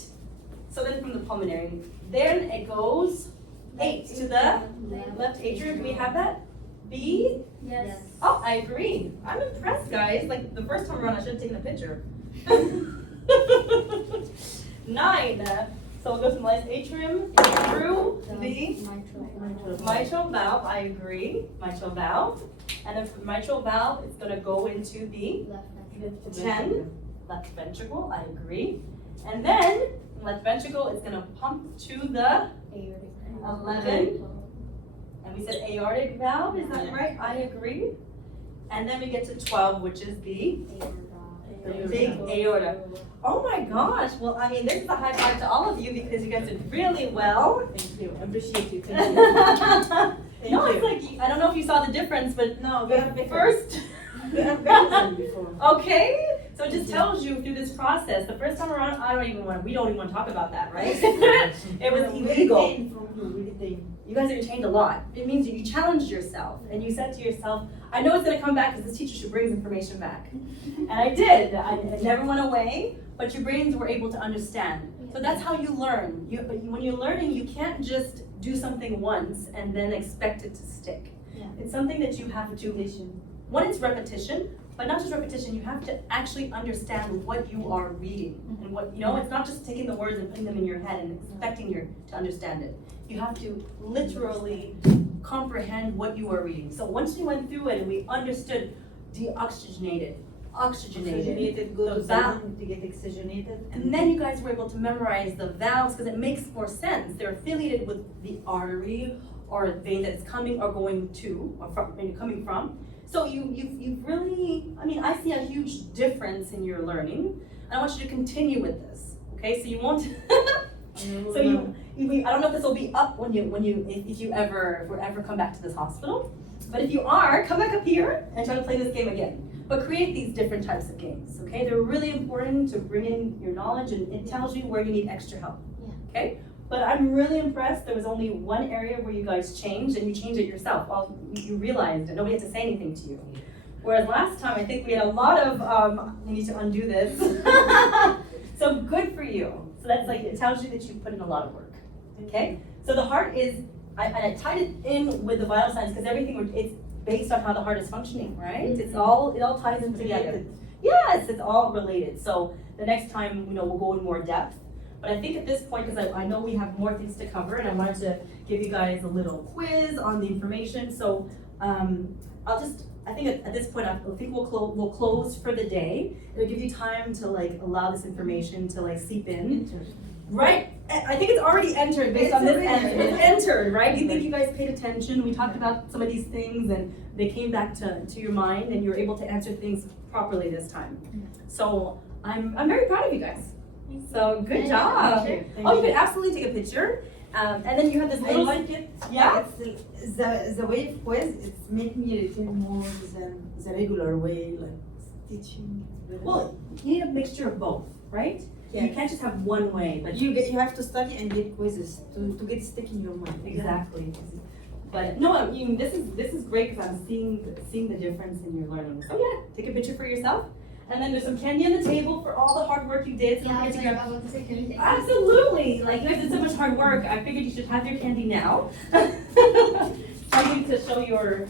So then from the pulmonary, then it goes 8 to the left atrium. Do we have that? B? Yes. Oh, I agree. I'm impressed, guys. Like the first time around, I should have taken a picture. 9. So it goes from the left atrium through the mitral valve. I agree. Mitral valve. And then from the mitral valve, it's going to go into the Left ventricle. 10. Left ventricle. I agree. And then left ventricle is going to pump to the Aortic. 11. And we said aortic valve, is that right? I agree. And then we get to 12, which is the big aorta. Oh my gosh, well, I mean, this is a high five to all of you because you guys did really well. Thank you. I appreciate you. No, it's like, I don't know if you saw the difference, but No, we have better. first, We have better than before. okay, so it just tells you through this process, the first time around, we don't even want to talk about that, right? It was We illegal. retain from you, we retain. You guys are retained a lot. It means you challenged yourself and you said to yourself, I know it's gonna come back because this teacher should bring information back. And I did. It never went away, but your brains were able to understand. So that's how you learn. When you're learning, you can't just do something once and then expect it to stick. Yeah. It's something that you have to, one, it's repetition, but not just repetition, you have to actually understand what you are reading. And what, it's not just taking the words and putting them in your head and expecting to understand it. You have to literally comprehend what you are reading. So once we went through it and we understood oxygenated, Oxygenated goes the valve, down to get oxygenated. and then you guys were able to memorize the valves because it makes more sense. They're affiliated with the artery or vein that's coming or going to or from and coming from. So you've really, I mean, I see a huge difference in your learning. I want you to continue with this. Okay, so you won't. So I don't know if this will be up if we ever come back to this hospital. But if you are, come back up here and try to play this game again. But create these different types of games, okay? They're really important to bring in your knowledge and it tells you where you need extra help, okay? But I'm really impressed. There was only one area where you guys changed and you changed it yourself. Well, you realized it. Nobody had to say anything to you. Whereas last time, I think we had a lot of, we need to undo this. So good for you. So that's like, it tells you that you put in a lot of work, okay? So the heart is, I tied it in with the vital signs because everything, it's based on how the heart is functioning, right? It all ties in together. Yes, it's all related. So the next time, we'll go in more depth. But I think at this point, because I know we have more things to cover, and I wanted to give you guys a little quiz on the information. So I think at this point, I think we'll close for the day. It'll give you time to like allow this information to like seep in. Right? I think it's already entered based on this answer. It's entered, right? You think you guys paid attention. We talked about some of these things and they came back to your mind and you were able to answer things properly this time. So I'm very proud of you guys. So good job. Oh, you can absolutely take a picture. And then you have this I little. like it. Yeah? It's the way of quiz, it's make me retain more than the regular way, like teaching. Well, you need a mixture of both, right? You Yes. can't just have one way, but you have to study and get quizzes to get stick in your mind. exactly. But no, I mean, this is great because I'm seeing the difference in your learning. So yeah, take a picture for yourself. And then there's some candy on the table for all the hard work you did. So Yeah, I don't was forget like, to I want to say good thing. absolutely. Like you guys did so much hard work. I figured you should have your candy now. Something to show your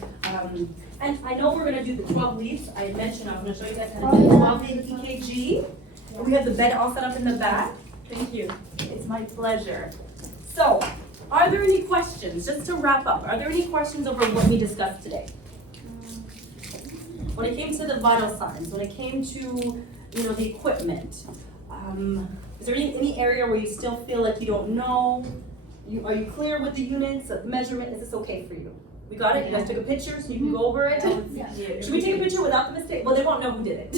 and I know we're gonna do the 12 leads. I mentioned I'm gonna show you guys how to do the 12 lead EKG. We have the bed all set up in the back. Thank you. It's my pleasure. So, are there any questions? Just to wrap up, are there any questions over what we discussed today? When it came to the vital signs, when it came to the equipment, is there any area where you still feel like you don't know? Are you clear with the units of measurement? Is this okay for you? We got it? You guys took a picture so you can go over it? Yeah. Should we take a picture without the mistake? Well, they won't know who did it.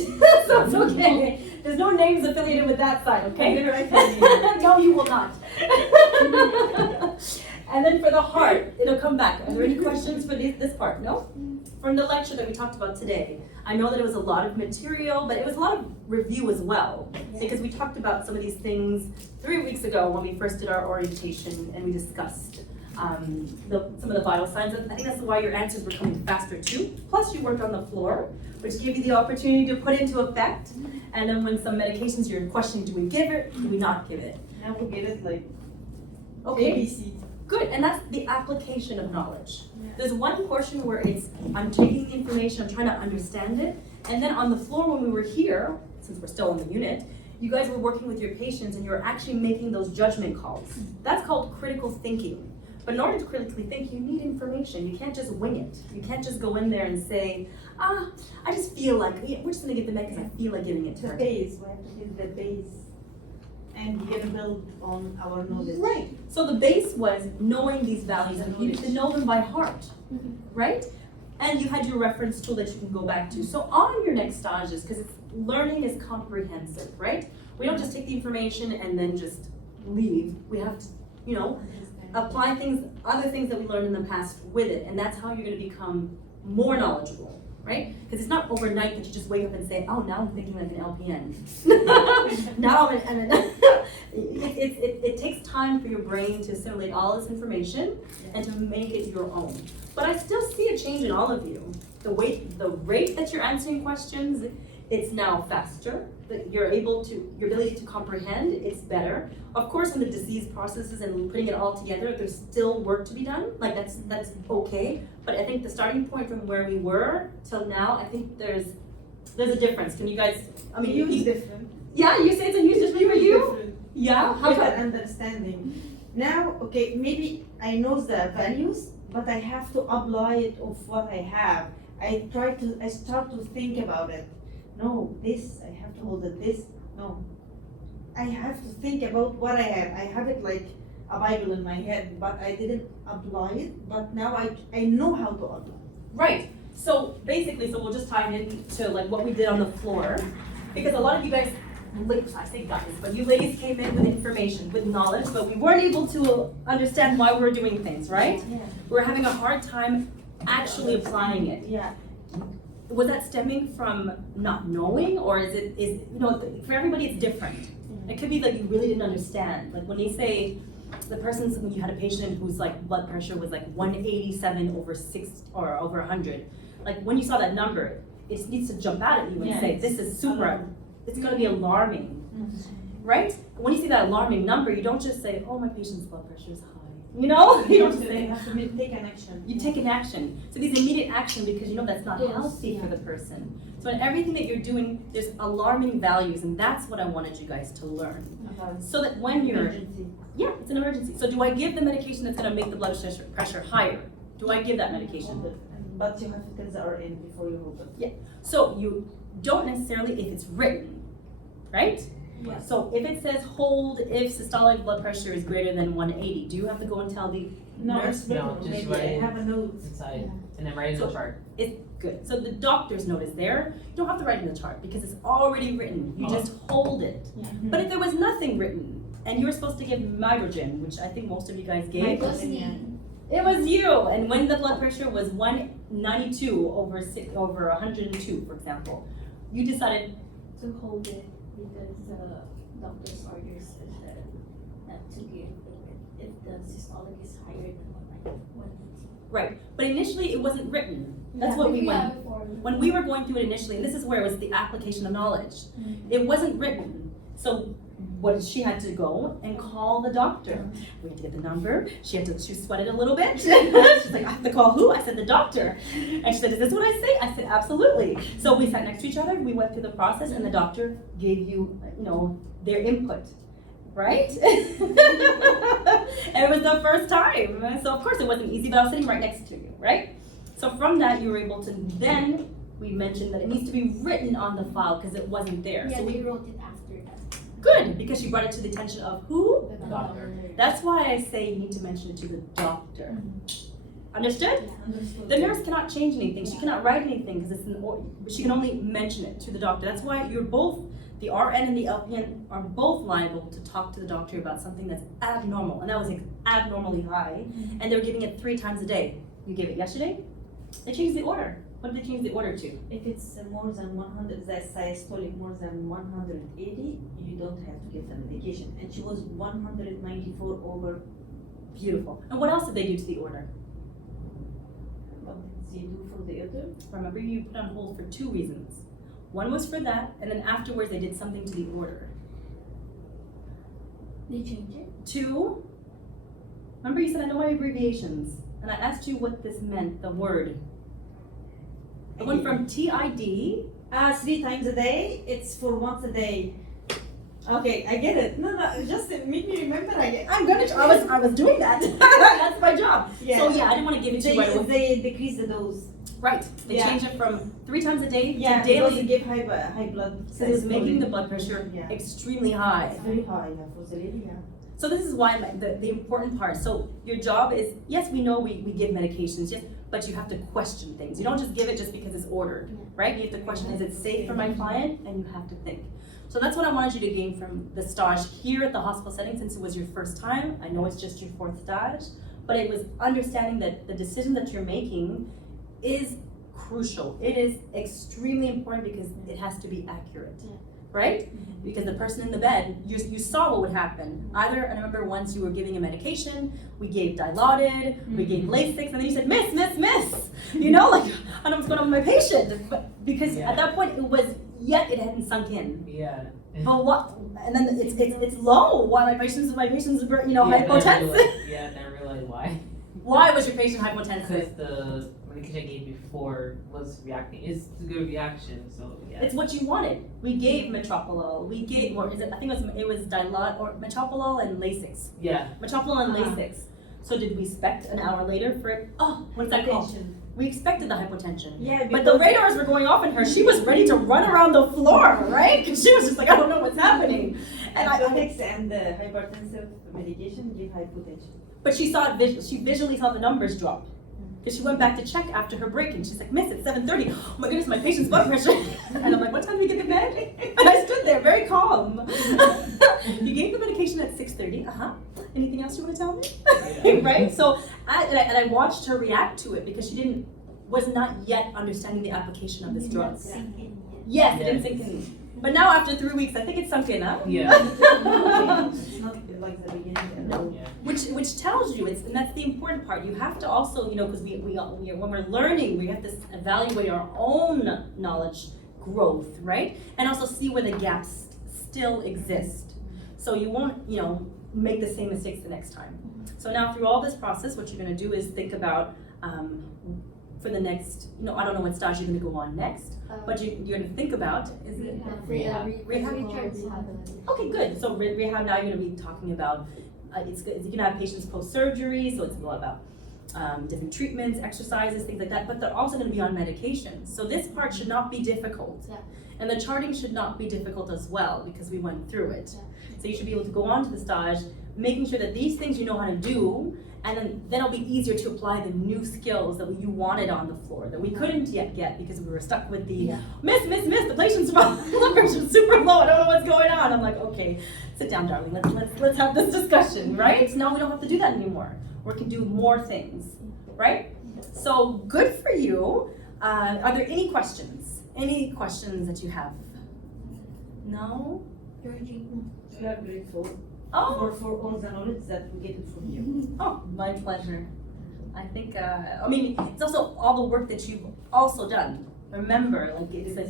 So it's okay. There's no names affiliated with that side, okay? No, you will not. And then for the heart, it'll come back. Are there any questions for this part? No? From the lecture that we talked about today, I know that it was a lot of material, but it was a lot of review as well. Because we talked about some of these things 3 weeks ago when we first did our orientation and we discussed some of the vital signs. I think that's why your answers were coming faster too. Plus you worked on the floor, which gave you the opportunity to put into effect. And then when some medications you're questioning, do we give it, do we not give it? Now we get it like Okay, ABC. good, and that's the application of knowledge. Yeah. There's one portion where I'm taking the information, I'm trying to understand it, and then on the floor when we were here, since we're still in the unit, you guys were working with your patients and you were actually making those judgment calls. That's called critical thinking. But in order to critically think, you need information. You can't just wing it. You can't just go in there and say, I just feel like, we're just gonna give the med because I feel like giving it to The her. base, we have to get the base. And we're gonna build on our knowledge. Right. So the base was knowing these values and you need to know them by heart, right? And you had your reference tool that you can go back to. So on your next stages, because learning is comprehensive, right? We don't just take the information and then just leave. We have to, apply other things that we learned in the past with it. And that's how you're gonna become more knowledgeable, right? Because it's not overnight that you just wake up and say, oh, now I'm thinking like an LPN. Now it takes time for your brain to assimilate all this information and to make it your own. But I still see a change in all of you. The rate that you're answering questions, it's now faster. Your ability to comprehend, it's better. Of course, in the disease processes and putting it all together, there's still work to be done. Like that's okay. But I think the starting point from where we were till now, I think there's a difference. Can you guys? I mean, Huge different. Yeah, you say it's a huge difference for you. Different. Yeah. How Better come? understanding. Now, okay, maybe I know the values, but I have to apply it of what I have. I start to think about it. No, this, I have to hold it, this, no. I have to think about what I have. I have it like a Bible in my head, but I didn't apply it, but now I know how to apply it. Right. So basically, we'll just tie it into like what we did on the floor, because a lot of you guys, I say guys, but you ladies came in with information, with knowledge, but we weren't able to understand why we were doing things, right? Yeah. We're having a hard time actually applying it. Yeah. Was that stemming from not knowing, or is for everybody it's different. It could be that you really didn't understand. Like when you say when you had a patient whose like blood pressure was like 187 over 6 or over 100, like when you saw that number, it needs to jump out at you and say, this is super, it's gonna be alarming, right? When you see that alarming number, you don't just say, oh, my patient's blood pressure is high. You know? You don't You say, have to take an action. you take an action. So these immediate action because you know that's not Yes, healthy for yeah. the person. So in everything that you're doing, there's alarming values, and that's what I wanted you guys to learn. So that when you're, Emergency. yeah, it's an emergency. So do I give the medication that's gonna make the blood pressure higher? Do I give that medication? But you have to tell the RN before you hold it. So you don't necessarily if it's written, right? Yeah. So if it says hold if systolic blood pressure is greater than 180, do you have to go and tell the No, nurse? it's No, written. just Maybe write I it. have a note. Inside, Yeah. and then write in the chart. It's good. So the doctor's note is there. You don't have to write it in the chart because it's already written. You just hold it. But if there was nothing written and you were supposed to give Mibrogen, which I think most of you guys gave, It was me. it was you. And when the blood pressure was 192 over 102, for example, you decided To hold it because the doctor's orders is that not to give if the systolic is higher than 190. right. But initially it wasn't written. That's what we went. When we were going through it initially, and this is where it was the application of knowledge, it wasn't written. So what she had to go and call the doctor. We had to get the number. She sweated a little bit. She's like, I have to call who? I said, the doctor. And she said, is this what I say? I said, absolutely. So we sat next to each other, we went through the process, and the doctor gave you, their input. Right? And it was the first time. So of course it wasn't easy, but I was sitting right next to you, right? So from that, you were able to then, we mentioned that it needs to be written on the file because it wasn't there. Yeah, So we they wrote it after that. good because you brought it to the attention of who? The Doctor. That's why I say you need to mention it to the doctor. Understood? Yeah, understood. The nurse cannot change anything. She cannot write anything because it's an order. She can only mention it to the doctor. That's why you're both, the RN and the LPN are both liable to talk to the doctor about something that's abnormal. And that was abnormally high. And they were giving it 3 times a day. You gave it yesterday? They changed the order. What did they change the order to? If it's more than 100, the systolic more than 180, you don't have to give the medication. And she was 194 over. Beautiful. And what else did they do to the order? What did they do for the other? Remember, you put on hold for 2 reasons. One was for that, and then afterwards they did something to the order. They changed it. 2, remember you said I know my abbreviations, and I asked you what this meant, the word. It went from TID, 3 times a day, it's for once a day. Okay, I get it. No, just make me remember. I was doing that. That's my job. Yeah. So yeah, I didn't want to give it to you right away. They decrease the dose. Right, they Yeah. changed it from 3 times a day Yeah, to because daily. it gave high blood. So it was making the blood pressure Yeah. extremely high. It's very high, yeah, for the lady, yeah. So this is why the important part. So your job is, yes, we know we give medications, yes, but you have to question things. You don't just give it just because it's ordered, right? You have to question, is it safe for my client? And you have to think. So that's what I wanted you to gain from the stage here at the hospital setting, since it was your first time. I know it's just your 4th stage, but it was understanding that the decision that you're making is crucial. It is extremely important because it has to be accurate, right? Because the person in the bed, you saw what would happen. Either, I remember once you were giving a medication, we gave Dilaudid, we gave Lasix, and then you said, miss. You know, like, I don't know what's going on with my patient. But because at that point, it hadn't sunk in. Yeah. But what, and then it's low. Why my patients, hypotensive. Yeah, then I realized why. Why was your patient hypotensive? Because the medication I gave before was reacting. It's a good reaction, so yeah. It's what you wanted. We gave metoprolol. We gave, or is it? I think it was Dilaudid or metoprolol and Lasix. Yeah. Metoprolol and Lasix. So did we expect an hour later for it? Oh, what's that called? We expected the hypotension. Yeah, But the radars were going off in her. She was ready to run around the floor, right? Because she was just like, I don't know what's happening. And Antibiotics and the hypertensive medication give hypotension. but she saw it. She visually saw the numbers drop. Because she went back to check after her break, and she's like, Miss, it's 7:30. Oh my goodness, my patient's blood pressure. And I'm like, what time do we get to bed? And I stood there very calm. You gave the medication at 6:30. Anything else you want to tell me? Yeah. Right? So, I watched her react to it because she was not yet understanding the application of this drug. Sink in yet. Yes, it didn't sink in. But now after 3 weeks, I think it's sunk in, huh? Yeah. It's not like the beginning. No. Yeah. Which tells you, and that's the important part. You have to also, because when we're learning, we have to evaluate our own knowledge growth, right? And also see where the gaps still exist. So you won't, make the same mistakes the next time. So now through all this process, what you're gonna do is think about, for the next, I don't know what stage you're gonna go on next, but you're gonna think about, is it? Rehab. Okay, good. So rehab, now you're gonna be talking about, you're gonna have patients post-surgery, so it's a lot about different treatments, exercises, things like that, but they're also gonna be on medication. So this part should not be difficult. Yeah. And the charting should not be difficult as well, because we went through it. Yeah. So you should be able to go on to the stage, making sure that these things you know how to do, and then it'll be easier to apply the new skills that you wanted on the floor, that we couldn't yet get because we were stuck with the, miss, the patient's blood pressure's super low, I don't know what's going on. I'm like, okay, sit down, darling, let's have this discussion, right? Now we don't have to do that anymore. We can do more things, right? So good for you. Are there any questions? Any questions that you have? No? We are grateful Oh, for all the knowledge that we get from you. oh, my pleasure. I think, it's also all the work that you've also done. Remember, like it's I a,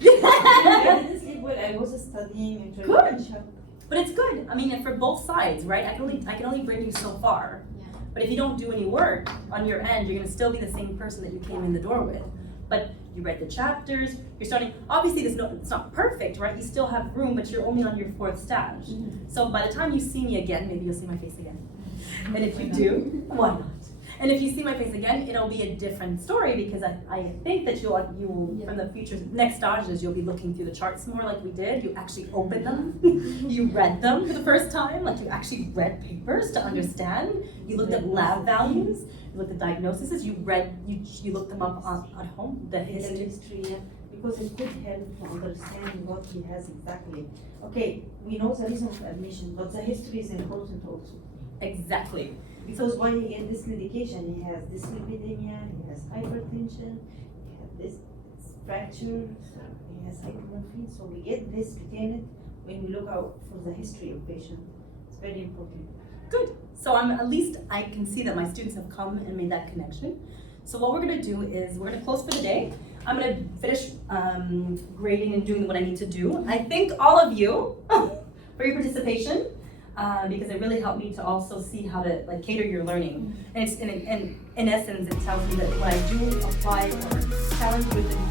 didn't sleep well. I was studying and trying Good. to catch up. but it's good. And for both sides, right? I can only bring you so far. Yeah. But if you don't do any work on your end, you're gonna still be the same person that you came in the door with. But you read the chapters, you're starting, obviously it's not perfect, right? You still have room, but you're only on your 4th stage. So by the time you see me again, maybe you'll see my face again. And if you do, why not? And if you see my face again, it'll be a different story, because I think that you will from the future, next stages, you'll be looking through the charts more like we did. You actually opened them, you read them for the first time, like you actually read papers to understand. You looked at lab values, you looked at diagnoses, you looked them up at home, the history. History, yeah, because it could help to understand what he has exactly. Okay, we know the reason of admission, but the history is important also. Exactly. Because why he get this medication? He has dyslipidemia, he has hypertension, he has this fracture, he has hypomorphine. So we get this retained when we look out for the history of patient. It's very important. Good. So at least I can see that my students have come and made that connection. So what we're gonna do is we're gonna close for the day. I'm gonna finish grading and doing what I need to do. I thank all of you for your participation. Because it really helped me to also see how to cater your learning. And it's in essence, it tells me that what I do apply or challenge with